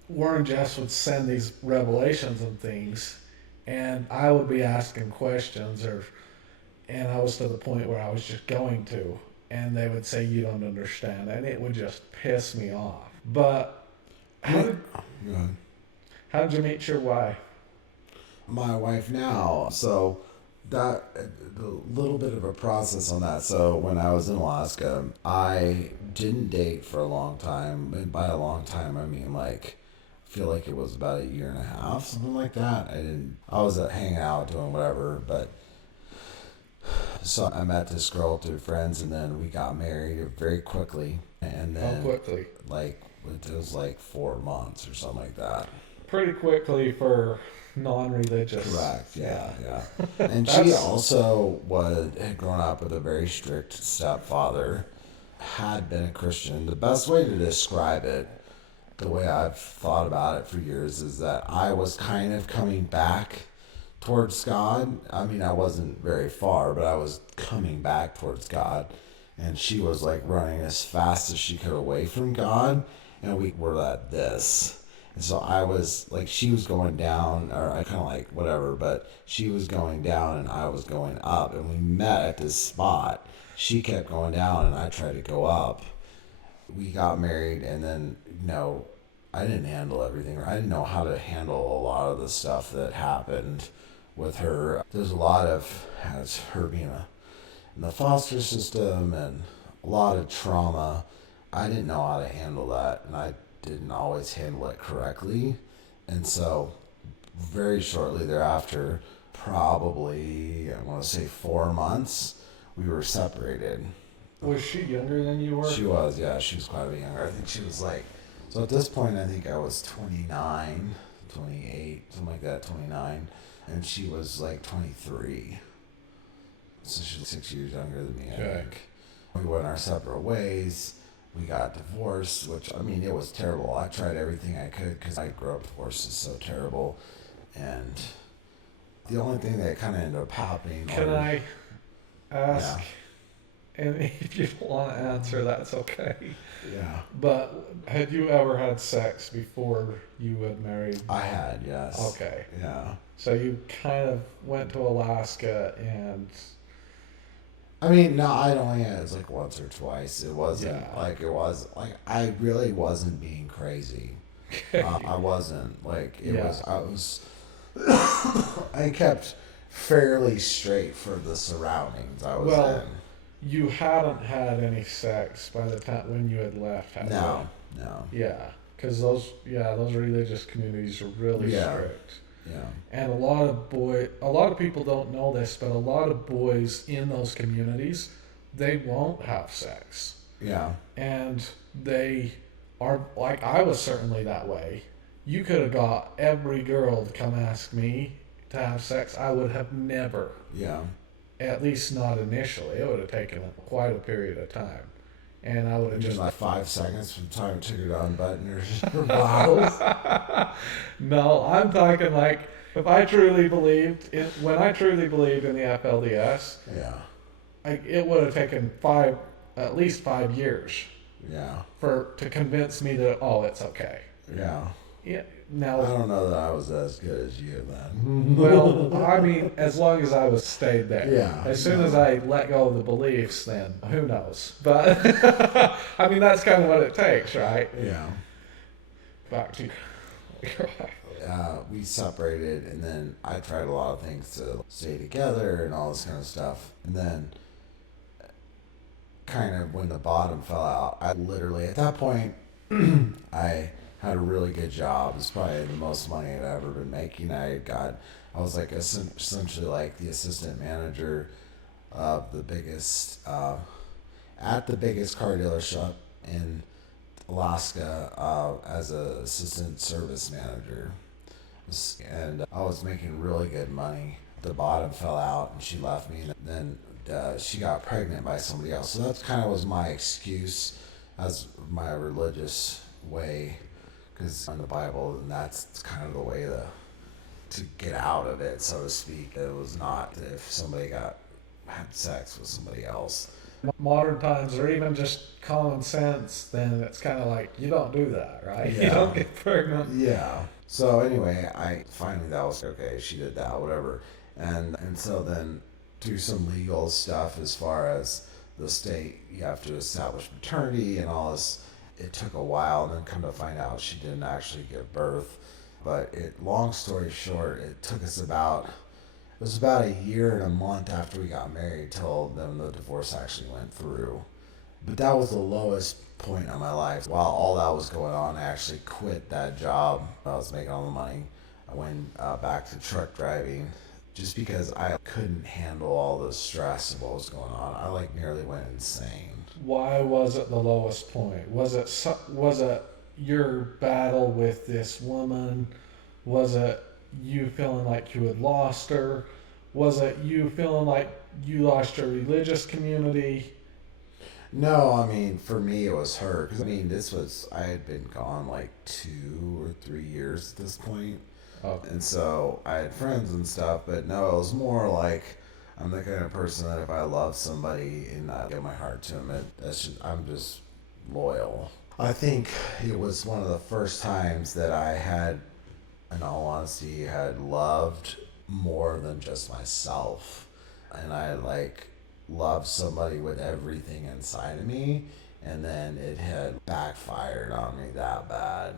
Warren Jeffs would send these revelations and things, and I would be asking questions, and I was to the point where I was just going to, and they would say, you don't understand, and it would just piss me off. But how did you meet your wife? My wife now. So that a little bit of a process on that. So when I was in Alaska, I didn't date for a long time, and by a long time I mean like, I feel like it was about 1.5 years, something like that. I was hanging out doing whatever, but so I met this girl through friends, and then we got married very quickly, and then quickly? Like it was like 4 months or something like that. Pretty quickly for non-religious. Correct. Yeah. And she also had grown up with a very strict stepfather, had been a Christian. The best way to describe it, the way I've thought about it for years, is that I was kind of coming back towards God. I mean, I wasn't very far, but I was coming back towards God, and she was like running as fast as she could away from God, and we were at this. And so I was like, she was going down, or I kind of like whatever, but she was going down and I was going up, and we met at this spot. She kept going down and I tried to go up. We got married, and then, I didn't handle everything. I didn't know how to handle a lot of the stuff that happened with her. There's a lot of, as her being in the foster system and a lot of trauma. I didn't know how to handle that, and I didn't always handle it correctly. And so very shortly thereafter, probably, I want to say 4 months, we were separated. Was she younger than you were? She was, yeah. She was quite a bit younger. I think she was like, so at this point, I think I was 29, 28, something like that, 29. And she was like 23. So she was 6 years younger than me, I think. We went our separate ways. We got divorced, which, it was terrible. I tried everything I could because I grew up divorced is so terrible. And the only thing that kind of ended up happening... Can I ask... Yeah. And if you don't want to answer, that's okay. Yeah. But had you ever had sex before you had married? I had, yes. Okay. Yeah. So you kind of went to Alaska and... No, I'd only had it like once or twice. It wasn't I really wasn't being crazy. I wasn't. I kept fairly straight for the surroundings I was in. You hadn't had any sex by the time when you had left, had you? No. Yeah, because those religious communities are really strict. Yeah. And a lot of people don't know this, but a lot of boys in those communities, they won't have sex. Yeah. And they are, like, I was certainly that way. You could have got every girl to come ask me to have sex. I would have never. Yeah. At least not initially. It would have taken quite a period of time. And I would have just... like 5 seconds from the time it took her to unbutton her blouse. No, I'm talking like, if I truly believed, when I truly believed in the FLDS, it would have taken at least 5 years. Yeah. To convince me that, it's okay. Yeah. Yeah. Now, I don't know that I was as good as you then. Well, as long as I stayed there. Yeah. As soon as I let go of the beliefs, then who knows? But, that's kind of what it takes, right? Yeah. Back to we separated, and then I tried a lot of things to stay together and all this kind of stuff. And then, kind of when the bottom fell out, I literally, at that point, I had a really good job. It's probably the most money I'd ever been making. I was like essentially like the assistant manager of the biggest at the biggest car dealership in Alaska as an assistant service manager, and I was making really good money. The bottom fell out, and she left me. And then she got pregnant by somebody else. So that kind of was my excuse as my religious way. Because in the Bible, and that's kind of the way to get out of it, so to speak. It was not if somebody had sex with somebody else. Modern times, or even just common sense, then it's kind of like, you don't do that, right? Yeah. You don't get pregnant. Yeah. So anyway, that was okay. She did that, whatever. And so then do some legal stuff as far as the state. You have to establish maternity and all this. It took a while, and then come to find out she didn't actually give birth. But long story short, it took us about a year and a month after we got married till then the divorce actually went through. But that was the lowest point in my life. While all that was going on, I actually quit that job. I was making all the money. I went back to truck driving just because I couldn't handle all the stress of what was going on. I nearly went insane. Why was it the lowest point? Was it your battle with this woman? Was it you feeling like you had lost her? Was it you feeling like you lost your religious community? No, for me it was her. Because I had been gone like 2 or 3 years at this point. Okay. And so I had friends and stuff, but no, it was more like I'm the kind of person that if I love somebody and I give my heart to them, I'm just loyal. I think it was one of the first times that I had, in all honesty, had loved more than just myself. And I loved somebody with everything inside of me. And then it had backfired on me that bad.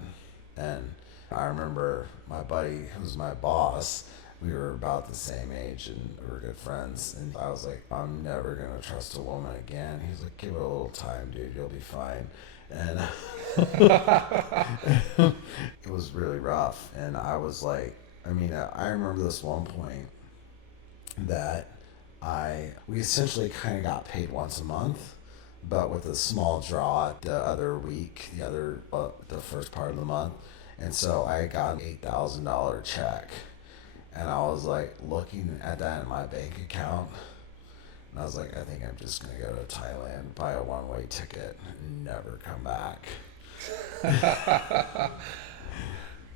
And I remember my buddy, who was my boss, we were about the same age and we were good friends. And I was like, I'm never going to trust a woman again. He's like, give it a little time, dude. You'll be fine. And it was really rough. And I was like, I remember this one point that we essentially kind of got paid once a month, but with a small draw the other week, the first part of the month. And so I got an $8,000 check. And I was like looking at that in my bank account. And I was like, I think I'm just going to go to Thailand, buy a one-way ticket, and never come back.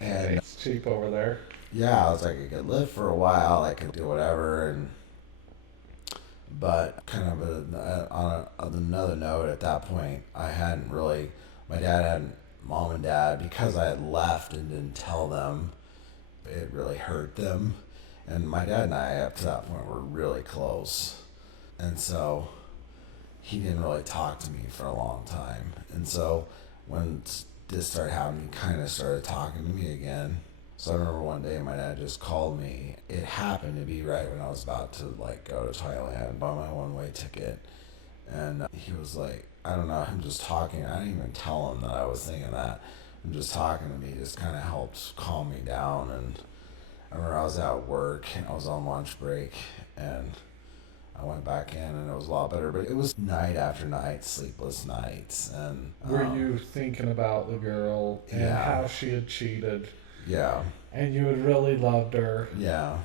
And it's cheap over there. Yeah, I was like, I could live for a while, I could do whatever. But kind of on another note, at that point, mom and dad, because I had left and didn't tell them, it really hurt them. And my dad and I, up to that point, were really close. And so he didn't really talk to me for a long time. And so when this started happening, he kind of started talking to me again. So I remember one day my dad just called me. It happened to be right when I was about to go to Thailand, buy my one-way ticket. And he was like, I don't know, I'm just talking. I didn't even tell him that I was thinking that. I'm just talking to me, just kind of helped calm me down. And I remember I was at work and I was on lunch break and I went back in and it was a lot better. But it was night after night, sleepless nights. And were you thinking about the girl and how she had cheated? Yeah. And you had really loved her. Yeah.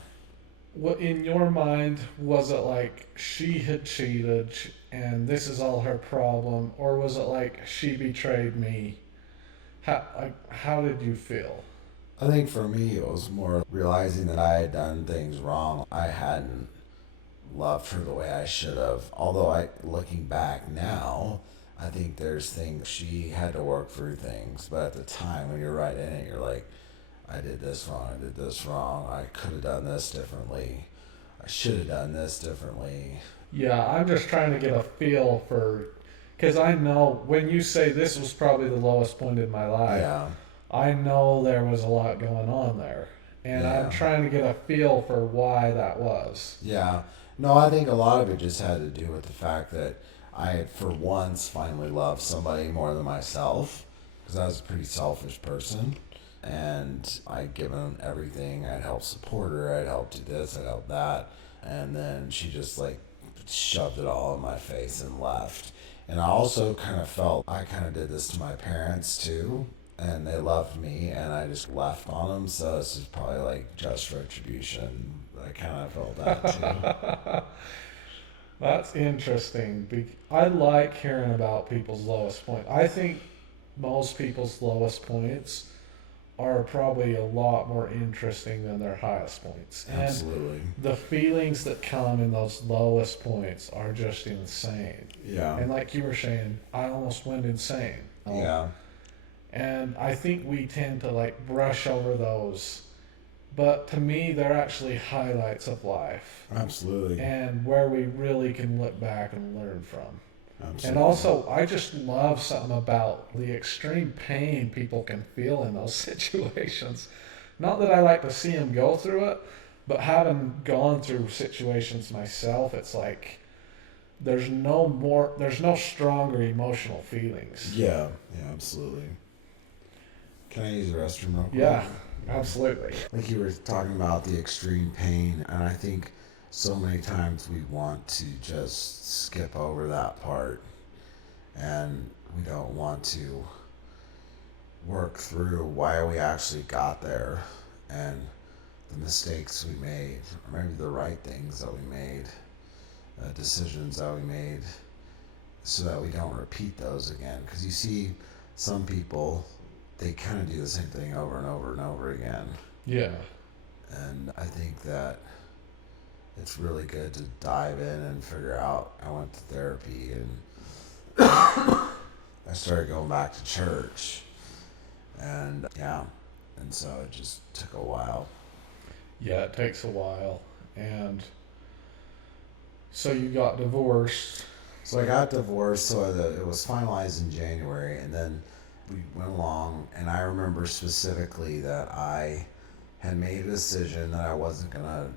What in your mind, was it like she had cheated and this is all her problem, or was it like she betrayed me? How did you feel? I think for me it was more realizing that I had done things wrong. I hadn't loved her the way I should have. Although looking back now, I think there's things she had to work through things. But at the time when you're right in it, you're like, I did this wrong, I could have done this differently, I should have done this differently. Yeah, I'm just trying to get a feel for, because I know when you say this was probably the lowest point in my life, I know there was a lot going on there. And I'm trying to get a feel for why that was. Yeah. No, I think a lot of it just had to do with the fact that I had for once finally loved somebody more than myself, because I was a pretty selfish person. And I'd given them everything. I'd helped support her. I'd helped do this. I'd helped that. And then she just shoved it all in my face and left. And I also kind of felt I kind of did this to my parents too. And they loved me and I just left on them. So this is probably just retribution. I kind of felt that too. That's interesting. I like hearing about people's lowest point. I think most people's lowest points are probably a lot more interesting than their highest points. Absolutely. And the feelings that come in those lowest points are just insane. Yeah. And like you were saying, I almost went insane. Yeah. And I think we tend to brush over those. But to me, they're actually highlights of life. Absolutely. And where we really can look back and learn from. Absolutely. And also, I just love something about the extreme pain people can feel in those situations. Not that I like to see them go through it, but having gone through situations myself, it's like there's no stronger emotional feelings. Yeah, absolutely. Can I use the restroom real quick? Yeah, absolutely. Like you were talking about the extreme pain, and I think so many times we want to just skip over that part and we don't want to work through why we actually got there and the mistakes we made, or maybe the right things that we made, decisions that we made, so that we don't repeat those again. Because you see some people, they kind of do the same thing over and over and over again. Yeah. And I think that it's really good to dive in and figure out. I went to therapy and I started going back to church. And so it just took a while. Yeah, it takes a while. And so you got divorced. So I got divorced, so it was finalized in January, and then we went along, and I remember specifically that I had made a decision that I wasn't gonna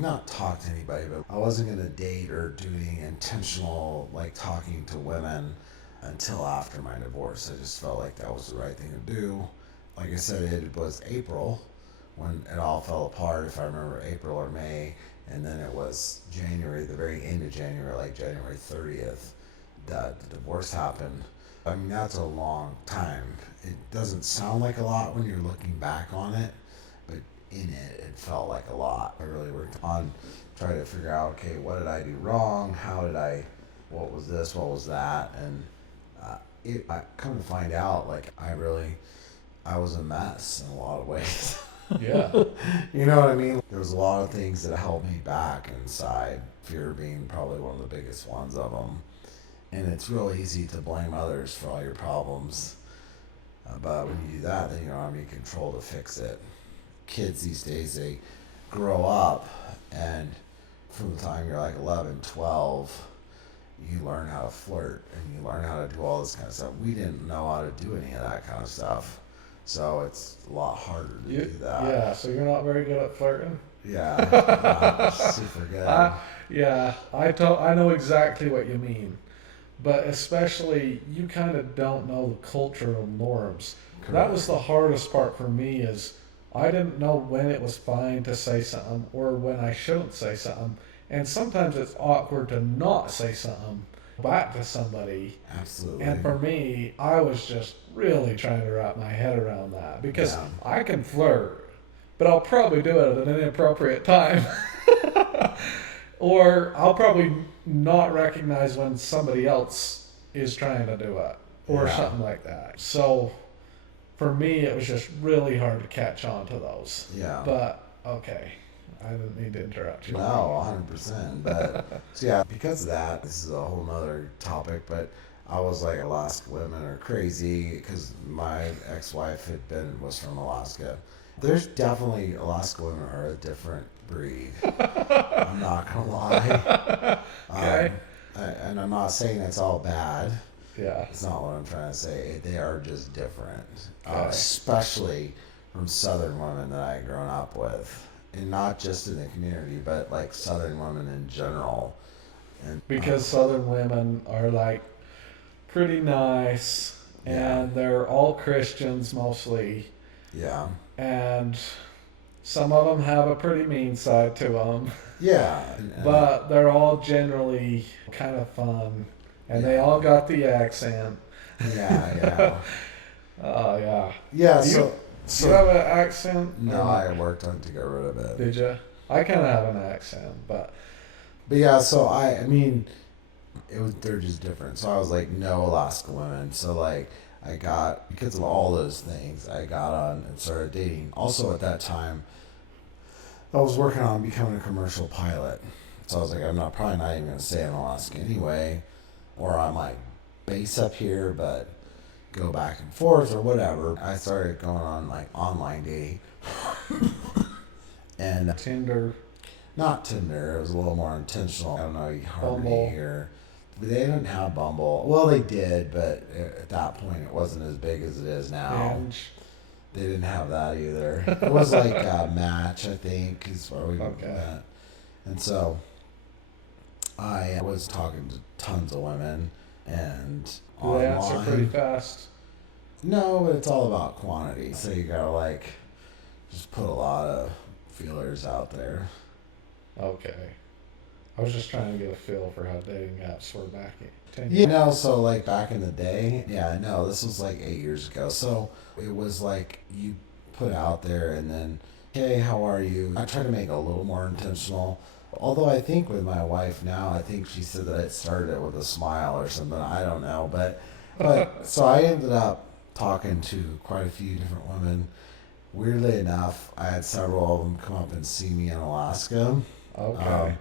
not talk to anybody, but I wasn't gonna date or do any intentional like talking to women until after my divorce. I just felt like that was the right thing to do. Like I said, it was April when it all fell apart, if I remember April or May, and then it was January, the very end of January, like January 30th, that the divorce happened. I mean, that's a long time. It doesn't sound like a lot when you're looking back on it, but in it, it felt like a lot. I really worked on trying to figure out, okay, what did I do wrong? What was this? What was that? And I come to find out, like, I was a mess in a lot of ways. Yeah. You know what I mean? There was a lot of things that held me back inside, fear being probably one of the biggest ones of them. And it's real easy to blame others for all your problems. But when you do that, then you don't have any control to fix it. Kids these days, they grow up, and from the time you're like 11, 12, you learn how to flirt and you learn how to do all this kind of stuff. We didn't know how to do any of that kind of stuff. So it's a lot harder to do that. Yeah, so you're not very good at flirting? Yeah, not super good. Yeah, I know exactly what you mean. But especially, you kind of don't know the cultural norms. Correct. That was the hardest part for me is I didn't know when it was fine to say something or when I shouldn't say something. And sometimes it's awkward to not say something back to somebody. Absolutely. And for me, I was just really trying to wrap my head around that because I can flirt, but I'll probably do it at an inappropriate time. Or I'll probably not recognize when somebody else is trying to do it or something like that. So for me, it was just really hard to catch on to those. Yeah. But, okay. I didn't need to interrupt you. No, 100%. But so yeah, because of that, this is a whole nother topic, but I was like, Alaska women are crazy because my ex-wife was from Alaska. There's definitely, Alaska women are a different breed. I'm not gonna lie. Okay. And I'm not saying it's all bad. Yeah. It's not what I'm trying to say. They are just different, Okay. especially from Southern women that I grown up with. And not just in the community, but like Southern women in general. And Because Southern women are like pretty nice, and they're all Christians mostly, yeah, and some of them have a pretty mean side to them, yeah, but they're all generally kind of fun, and they all got the accent. yeah. Oh yeah. Yeah. Do you have an accent? No, I worked on to get rid of it. Did you? I kind of have an accent, but yeah. So I mean, they're just different. So I was like, no Alaska women. So like, because of all those things, I got on and started dating. Also at that time, I was working on becoming a commercial pilot. So I was like, probably not even gonna stay in Alaska anyway, or I might base up here, but go back and forth or whatever. I started going on like online dating. And Tinder. Not Tinder, it was a little more intentional. I don't know, Harmony Bumble. or they didn't have Bumble. Well, they did, but at that point it wasn't as big as it is now. Hinge. They didn't have that either. It was like Match, I think, is where we met. And so I was talking to tons of women and Do they answer pretty fast? No, but it's all about quantity. So you gotta like just put a lot of feelers out there. Okay. I was just trying to get a feel for how dating apps were back in 10 You know, so like back in the day, this was like 8 years ago. So it was like you put out there and then, hey, how are you? I try to make it a little more intentional. Although I think with my wife now, I think she said that it started with a smile or something. I don't know. But so I ended up talking to quite a few different women. Weirdly enough, I had several of them come up and see me in Alaska. Okay.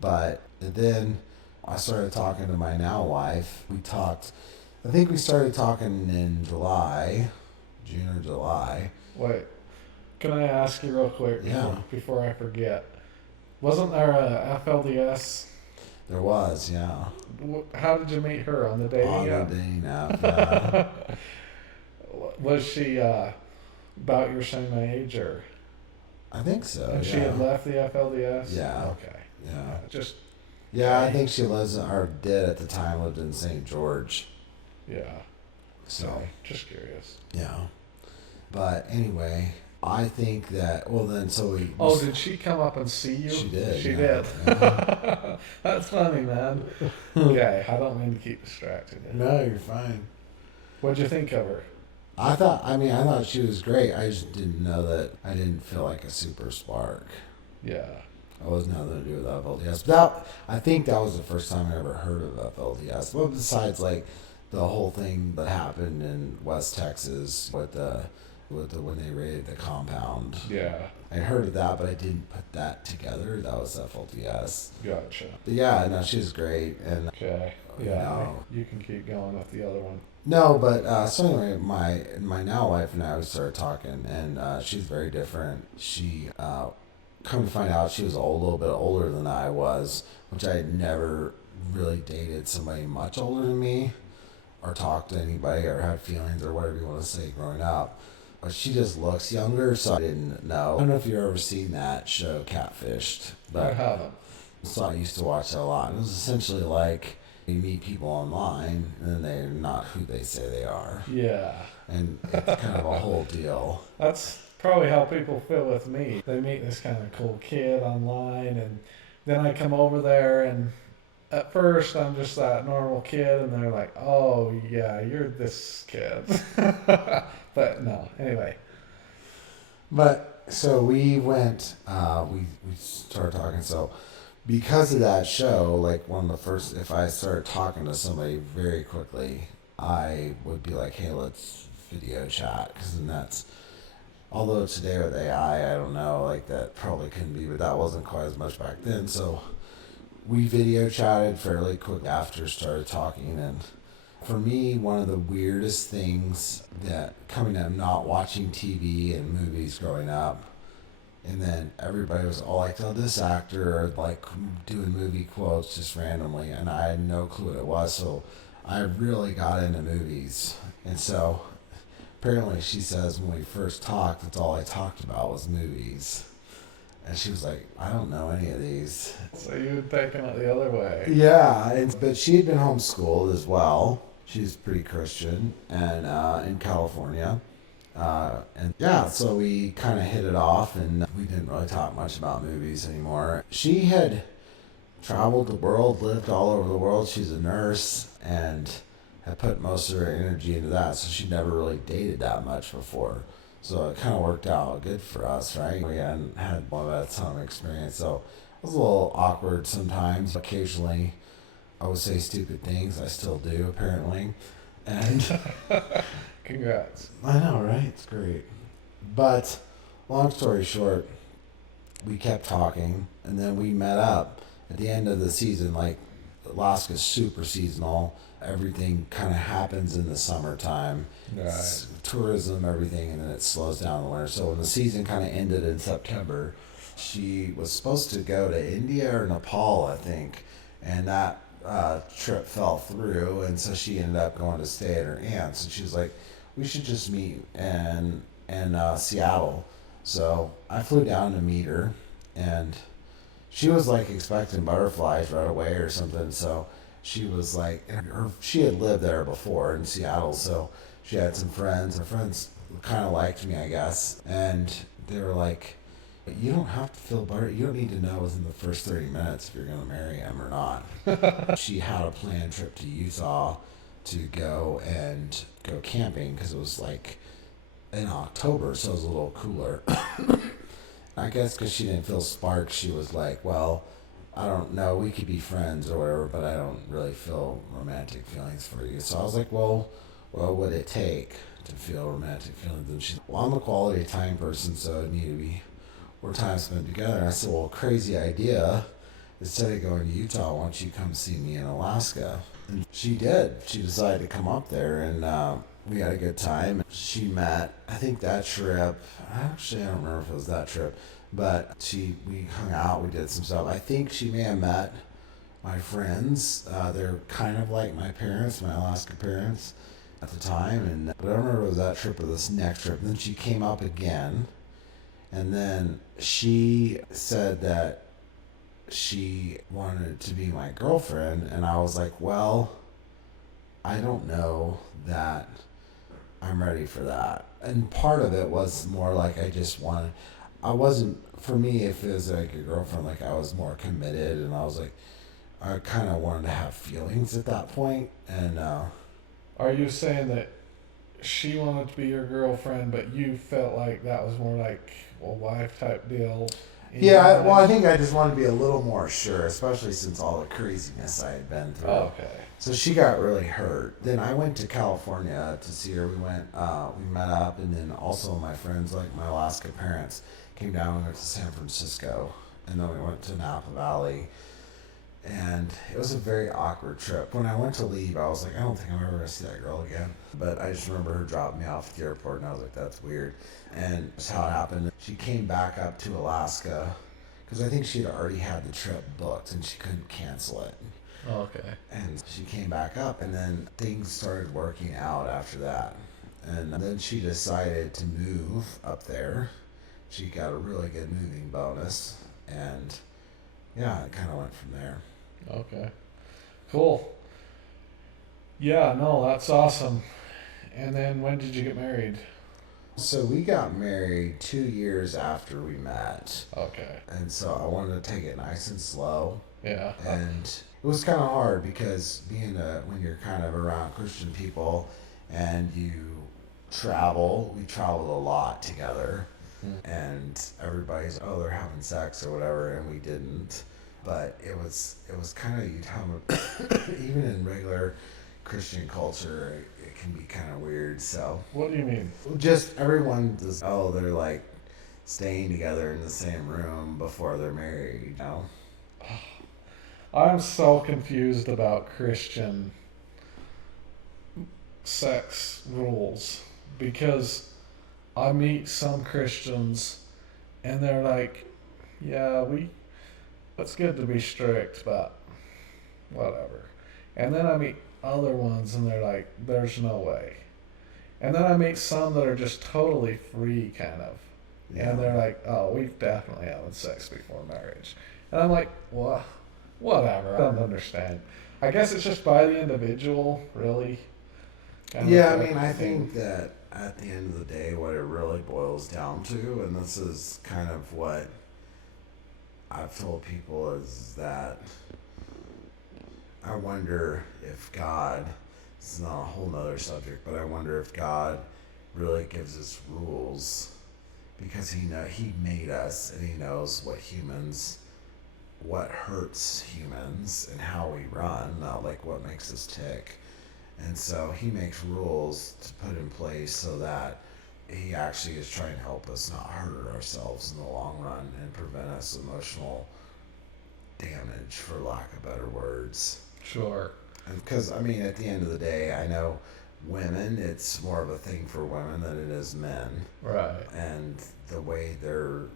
But then I started talking to my now wife. I think we started talking in June or July. Wait, can I ask you real quick before I forget? Wasn't there a FLDS? There was, yeah. How did you meet her? On the dating On app? the dating app, yeah. Was she about your same age, or? I think so, And yeah. she had left the FLDS? Yeah. Okay. Yeah. Just, Yeah, I think she lives, or did at the time, lived in St. George. yeah. So, Okay. Just curious. yeah. But anyway, I think that, well then, so we... Oh, did she come up and see you? She did. She yeah. did. Yeah. That's funny, man. Okay, I don't mean to keep distracting you. No, you're fine. What'd you think of her? I thought she was great. I just didn't know that, I didn't feel like a super spark. Yeah. It was nothing to do with FLDS. But I think that was the first time I ever heard of FLDS. Well, besides like the whole thing that happened in West Texas with the when they raided the compound. Yeah. I heard of that, but I didn't put that together. That was FLDS. Gotcha. But yeah, no, she was great, and Okay. you Yeah. know. You can keep going with the other one. No, but so anyway, my now wife and I, we started talking, and she's very different. She come to find out, she was a little bit older than I was, which I had never really dated somebody much older than me, or talked to anybody, or had feelings, or whatever you want to say growing up. But she just looks younger, so I didn't know. I don't know if you've ever seen that show, Catfished, I but haven't. so I used to watch that a lot. It was essentially like you meet people online, and then they're not who they say they are. Yeah. And it's kind of a whole deal. That's probably how people feel with me. They meet this kind of cool kid online, and then I come over there, and at first I'm just that normal kid, and they're like, oh, yeah, you're this kid. But no, anyway. But so we went, we started talking. So because of that show, like one of the first, if I started talking to somebody very quickly, I would be like, hey, let's video chat. Because then that's, although today with AI, I don't know, like that probably couldn't be, but that wasn't quite as much back then. So we video chatted fairly quick after started talking. And for me, one of the weirdest things that coming up, not watching TV and movies growing up, and then everybody was all like, oh, this actor, or like doing movie quotes just randomly, and I had no clue what it was. So I really got into movies. And so apparently she says when we first talked, that's all I talked about was movies. And she was like, I don't know any of these. So you had taken it the other way. Yeah, but she had been homeschooled as well. She's pretty Christian, and in California. And yeah, so we kind of hit it off, and we didn't really talk much about movies anymore. She had traveled the world, lived all over the world. She's a nurse, and had put most of her energy into that, so she never really dated that much before. So it kind of worked out good for us, right? We hadn't had one of that ton of experience, so it was a little awkward sometimes. Occasionally, I would say stupid things. I still do, apparently. And Congrats. I know, right? It's great. But long story short, we kept talking, and then we met up at the end of the season. Like, Alaska's super seasonal. Everything kind of happens in the summertime. Right. Tourism, everything, and then it slows down in the winter. So when the season kind of ended in September, she was supposed to go to India or Nepal, I think, and that trip fell through, and so she ended up going to stay at her aunt's, and she was like, we should just meet in Seattle. So I flew down to meet her, and she was like expecting butterflies right away or something. So she was like, she had lived there before in Seattle, so she had some friends. Her friends kind of liked me, I guess, and they were like, you don't have to feel butter. You don't need to know within the first 30 minutes if you're going to marry him or not. She had a planned trip to Utah to go camping because it was like in October, so it was a little cooler. I guess because she didn't feel sparks, she was like, well, I don't know, we could be friends or whatever, but I don't really feel romantic feelings for you. So I was like, well, what would it take to feel romantic feelings? And she's, well, I'm a quality time person, so it need to be more time spent together. And I said, well, crazy idea. Instead of going to Utah, why don't you come see me in Alaska? And she did. She decided to come up there, and we had a good time. She met, I think that trip, actually I don't remember if it was that trip, but we hung out, we did some stuff. I think she may have met my friends. They're kind of like my parents, my Alaska parents at the time. But I don't remember if it was that trip or this next trip. And then she came up again. And then she said that she wanted to be my girlfriend. And I was like, well, I don't know that I'm ready for that. And part of it was more like I wasn't, for me, if it was like a girlfriend, like I was more committed, and I was like, I kind of wanted to have feelings at that point. And Are you saying that she wanted to be your girlfriend, but you felt like that was more like a wife type deal? Yeah, well, I think I just wanted to be a little more sure, especially since all the craziness I had been through. Oh, okay. So she got really hurt. Then I went to California to see her. We met up, and then also my friends, like my Alaska parents, came down. We went to San Francisco, and then we went to Napa Valley. And it was a very awkward trip. When I went to leave, I was like, I don't think I'm ever going to see that girl again. But I just remember her dropping me off at the airport, and I was like, that's weird. And that's how it happened. She came back up to Alaska, because I think she had already had the trip booked, and she couldn't cancel it. Oh, okay. And she came back up, and then things started working out after that. And then she decided to move up there. She got a really good moving bonus. And yeah, it kind of went from there. Okay. Cool. Yeah, no, that's awesome. And then when did you get married? So we got married 2 years after we met. Okay. And so I wanted to take it nice and slow. Yeah. And it was kind of hard because when you're kind of around Christian people and you we traveled a lot together. And everybody's, they're having sex or whatever, and we didn't. But it was kind of, even in regular Christian culture, it can be kind of weird. So What do you mean? just everyone does, they're like staying together in the same room before they're married, you know? I'm so confused about Christian sex rules because I meet some Christians and they're like, yeah, it's good to be strict, but whatever. And then I meet other ones and they're like, there's no way. And then I meet some that are just totally free, kind of. Yeah. And they're like, oh, we've definitely had sex before marriage. And I'm like, well, whatever. I don't understand. I guess it's just by the individual, really. Yeah, I mean, I think that at the end of the day, what it really boils down to, and this is kind of what I've told people, is that I wonder if God, this is not a whole nother subject, but I wonder if God really gives us rules because he made us and he knows what hurts humans and how we run, not like what makes us tick. And so he makes rules to put in place so that he actually is trying to help us not hurt ourselves in the long run and prevent us emotional damage, for lack of better words. Sure. Because, I mean, at the end of the day, I know women, it's more of a thing for women than it is men. Right. And the way they're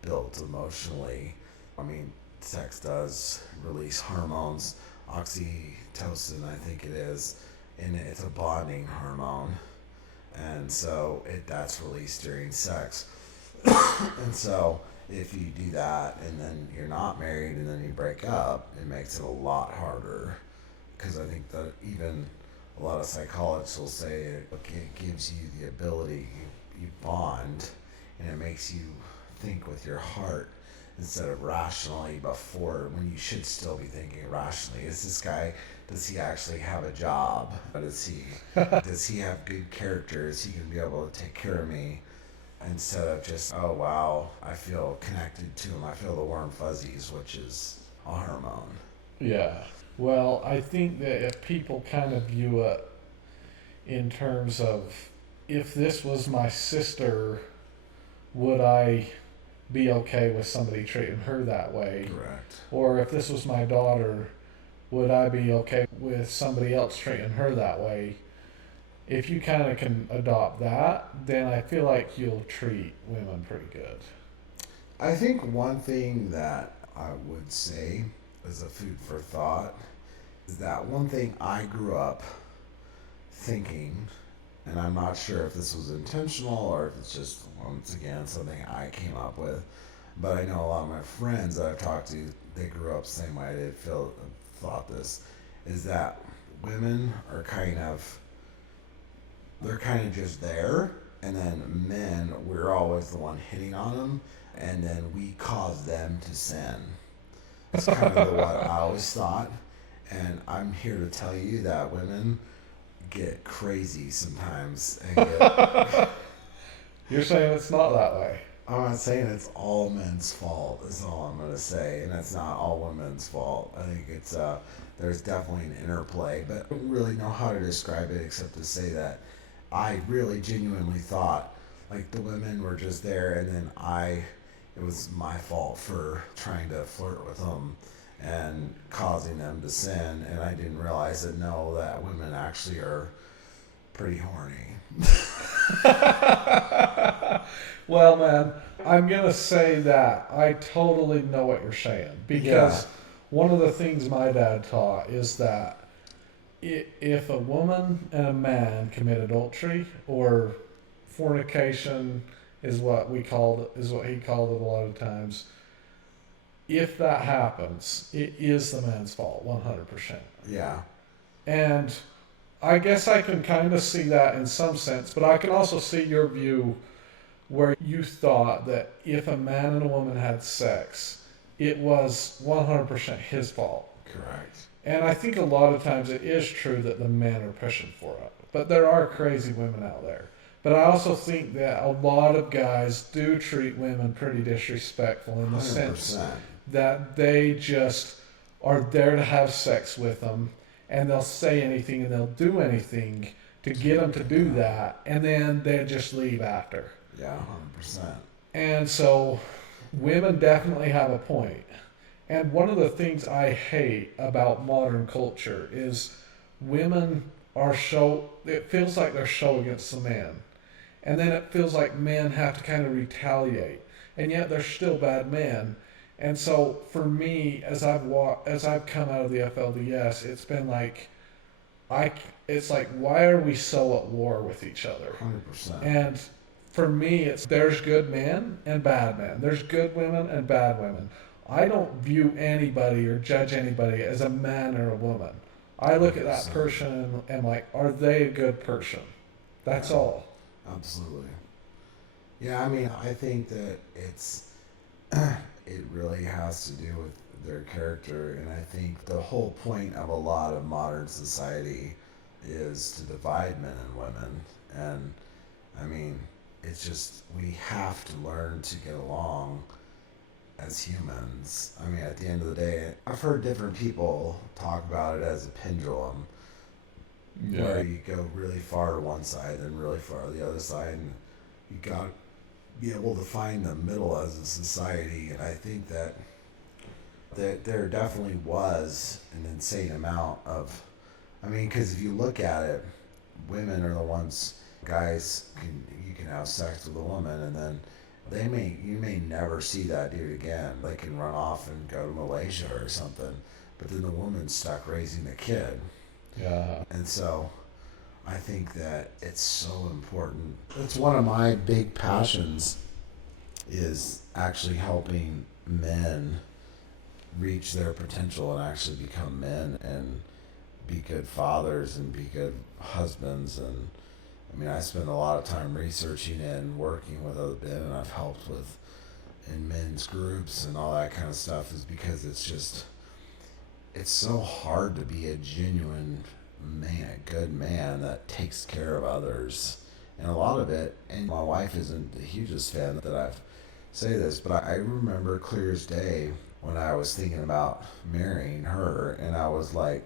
built emotionally, I mean, sex does release hormones, oxytocin, I think it is, and it's a bonding hormone. And so that's released during sex. And so if you do that and then you're not married and then you break up, it makes it a lot harder. Because I think that even a lot of psychologists will say it gives you the ability, you bond, and it makes you think with your heart instead of rationally before, when you should still be thinking rationally. Does he actually have a job? Does he have good character? Is he going to be able to take care of me? Instead of just, oh wow, I feel connected to him. I feel the warm fuzzies, which is a hormone. Yeah. Well, I think that if people kind of view it in terms of, if this was my sister, would I be okay with somebody treating her that way? Correct. Or if this was my daughter, would I be okay with somebody else treating her that way? If you kind of can adopt that, then I feel like you'll treat women pretty good. I think one thing that I would say as a food for thought is that one thing I grew up thinking, and I'm not sure if this was intentional or if it's just, once again, something I came up with, but I know a lot of my friends that I've talked to, they grew up the same way. They thought this, is that women are they're kind of just there, and then men, we're always the one hitting on them, and then we cause them to sin. That's kind of what I always thought, and I'm here to tell you that women get crazy sometimes. And You're saying it's not that way? I'm not saying it's all men's fault, is all I'm going to say, and that's not all women's fault. I think it's there's definitely an interplay, but I don't really know how to describe it except to say that I really genuinely thought like the women were just there, and then it was my fault for trying to flirt with them and causing them to sin, and I didn't realize that that women actually are pretty horny. Well, man, I'm going to say that I totally know what you're saying, because one of the things my dad taught is that if a woman and a man commit adultery, or fornication is what he called it a lot of times, if that happens, it is the man's fault 100%. Yeah. And I guess I can kind of see that in some sense, but I can also see your view where you thought that if a man and a woman had sex, it was 100% his fault. Correct. And I think a lot of times it is true that the men are pushing for it. But there are crazy women out there. But I also think that a lot of guys do treat women pretty disrespectful in the 100%. sense that they just are there to have sex with them, and they'll say anything and they'll do anything to get them to do that, and then they just leave after. Yeah, 100%. And so women definitely have a point. And one of the things I hate about modern culture is women it feels like they're show against the man. And then it feels like men have to kind of retaliate. And yet they're still bad men. And so for me, as I've come out of the FLDS, it's been like, it's like, why are we so at war with each other? 100%. And for me, there's good men and bad men. There's good women and bad women. I don't view anybody or judge anybody as a man or a woman. I look at that person and like, are they a good person? That's all. Absolutely. Yeah, I mean, I think that it really has to do with their character, and I think the whole point of a lot of modern society is to divide men and women. And I mean, it's just, we have to learn to get along as humans. I mean, at the end of the day, I've heard different people talk about it as a pendulum, where you go really far to one side and really far to the other side, and you got to be able to find the middle as a society. And I think that there definitely was an insane amount of, I mean, because if you look at it, women are the ones, guys, you can have sex with a woman, and then you may never see that dude again. They can run off and go to Malaysia or something, but then the woman's stuck raising the kid. Yeah. And so I think that it's so important. It's one of my big passions, is actually helping men reach their potential and actually become men and be good fathers and be good husbands. And I mean, I spend a lot of time researching and working with other men, and I've helped with in men's groups and all that kind of stuff, is because it's so hard to be a genuine man, a good man that takes care of others. And a lot of it, and my wife isn't the hugest fan that I say this, but I remember clear as day when I was thinking about marrying her, and I was like,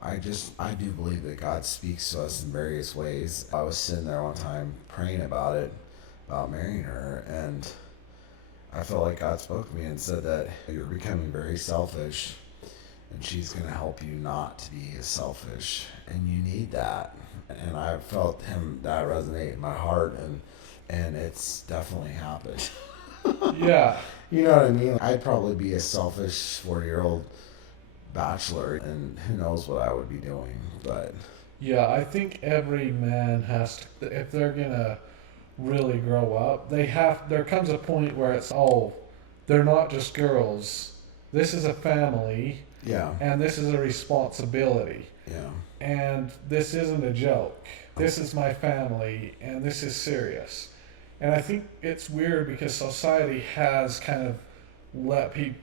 I do believe that God speaks to us in various ways. I was sitting there one time praying about marrying her, and I felt like God spoke to me and said that you're becoming very selfish, and she's going to help you not to be as selfish, and you need that. And I felt that resonate in my heart, and it's definitely happened. Yeah. You know what I mean? I'd probably be a selfish 40-year-old bachelor, and who knows what I would be doing. But Yeah, I think every man has to, if they're gonna really grow up, there comes a point where it's, oh, they're not just girls. This is a family, yeah, and this is a responsibility. yeah, And this isn't a joke. This is my family, and this is serious. And I think it's weird because society has kind of let people,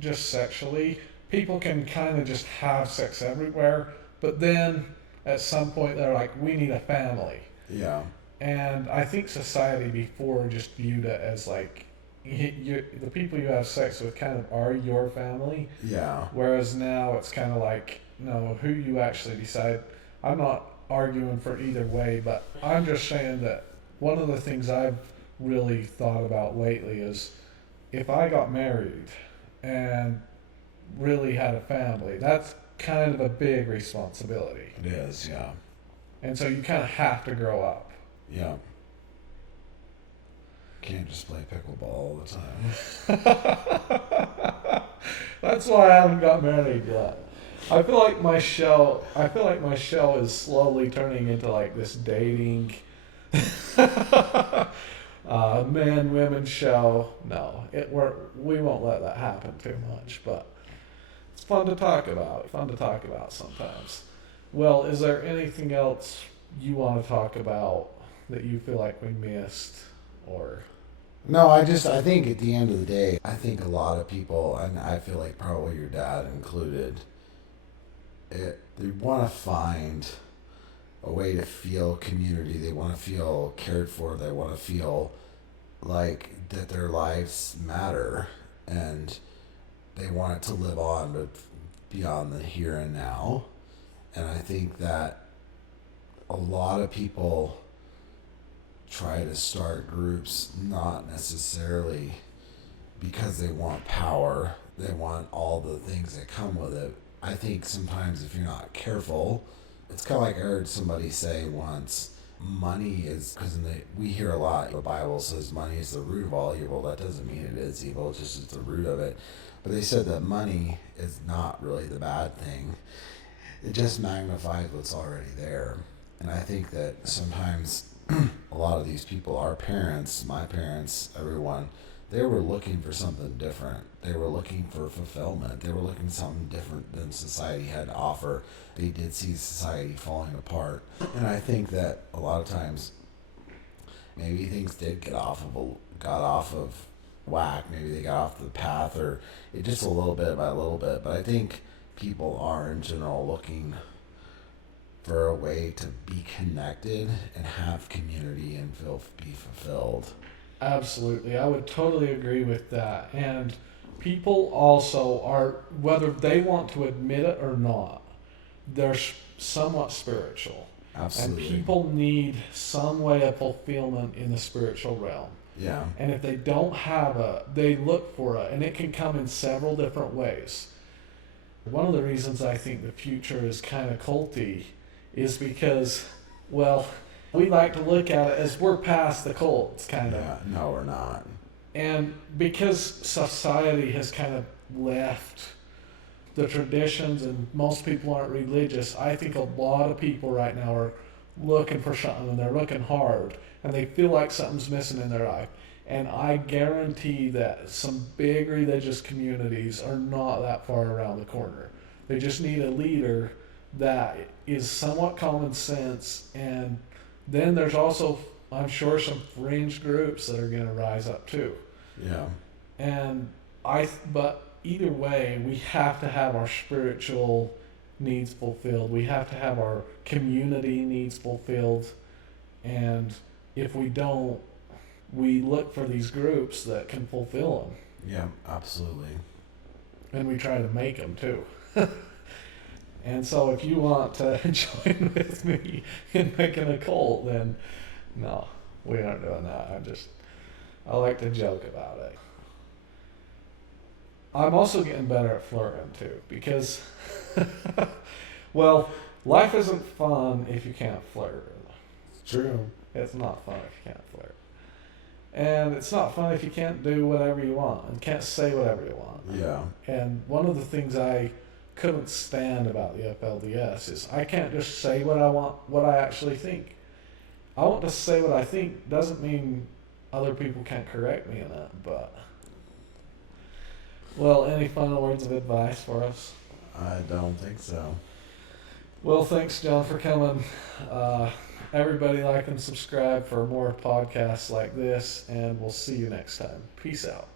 just sexually, people can kind of just have sex everywhere, but then at some point they're like, we need a family. yeah, And I think society before just viewed it as like, the people you have sex with kind of are your family. yeah, Whereas now it's kind of like, no, who you actually decide. I'm not arguing for either way, but I'm just saying that one of the things I've really thought about lately is if I got married and really had a family, that's kind of a big responsibility. it is, yeah, And so you kind of have to grow up. yeah. Can't just play pickleball all the time. That's why I haven't got married yet. I feel like my show is slowly turning into like this dating man women show. No, we won't let that happen too much, but it's fun to talk about. Sometimes. Well, is there anything else you want to talk about that you feel like we missed, or? No, I think at the end of the day, I think a lot of people, and I feel like probably your dad included, they want to find a way to feel community. They want to feel cared for. They want to feel like that their lives matter, and they want it to live on, but beyond the here and now. And I think that a lot of people try to start groups not necessarily because they want power. They want all the things that come with it. I think sometimes if you're not careful, it's kind of like I heard somebody say once, money is, because we hear a lot, the Bible says money is the root of all evil. That doesn't mean it is evil, it's just it's the root of it. But they said that money is not really the bad thing. It just magnifies what's already there. And I think that sometimes a lot of these people, our parents, my parents, everyone, they were looking for something different. They were looking for fulfillment. They were looking for something different than society had to offer. They did see society falling apart. And I think that a lot of times maybe things did got off of whack. Maybe they got off the path, or it just a little bit by a little bit. But I think people are in general looking for a way to be connected and have community and be fulfilled. Absolutely. I would totally agree with that. And people also are, whether they want to admit it or not, they're somewhat spiritual. Absolutely. And people need some way of fulfillment in the spiritual realm. Yeah. And if they don't have they look for it, and it can come in several different ways. One of the reasons I think the future is kind of culty is because, well, we like to look at it as we're past the cults, kind of. Yeah, no, we're not. And because society has kind of left the traditions and most people aren't religious, I think a lot of people right now are looking for something, and they're looking hard, and they feel like something's missing in their life. And I guarantee that some big religious communities are not that far around the corner. They just need a leader that is somewhat common sense, and then there's also, I'm sure, some fringe groups that are going to rise up too. Yeah. And but either way, we have to have our spiritual needs fulfilled. We have to have our community needs fulfilled. And if we don't, we look for these groups that can fulfill them. Yeah, absolutely. And we try to make them too. And so if you want to join with me in making a cult, then no, we aren't doing that. I like to joke about it. I'm also getting better at flirting too, because, well, life isn't fun if you can't flirt. True. It's not fun if you can't flirt. And it's not fun if you can't do whatever you want and can't say whatever you want. Yeah. And one of the things I couldn't stand about the FLDS is I can't just say what I want, what I actually think. I want to say what I think doesn't mean other people can't correct me in that, but... Well, any final words of advice for us? I don't think so. Well, thanks, John, for coming. Everybody like and subscribe for more podcasts like this, and we'll see you next time. Peace out.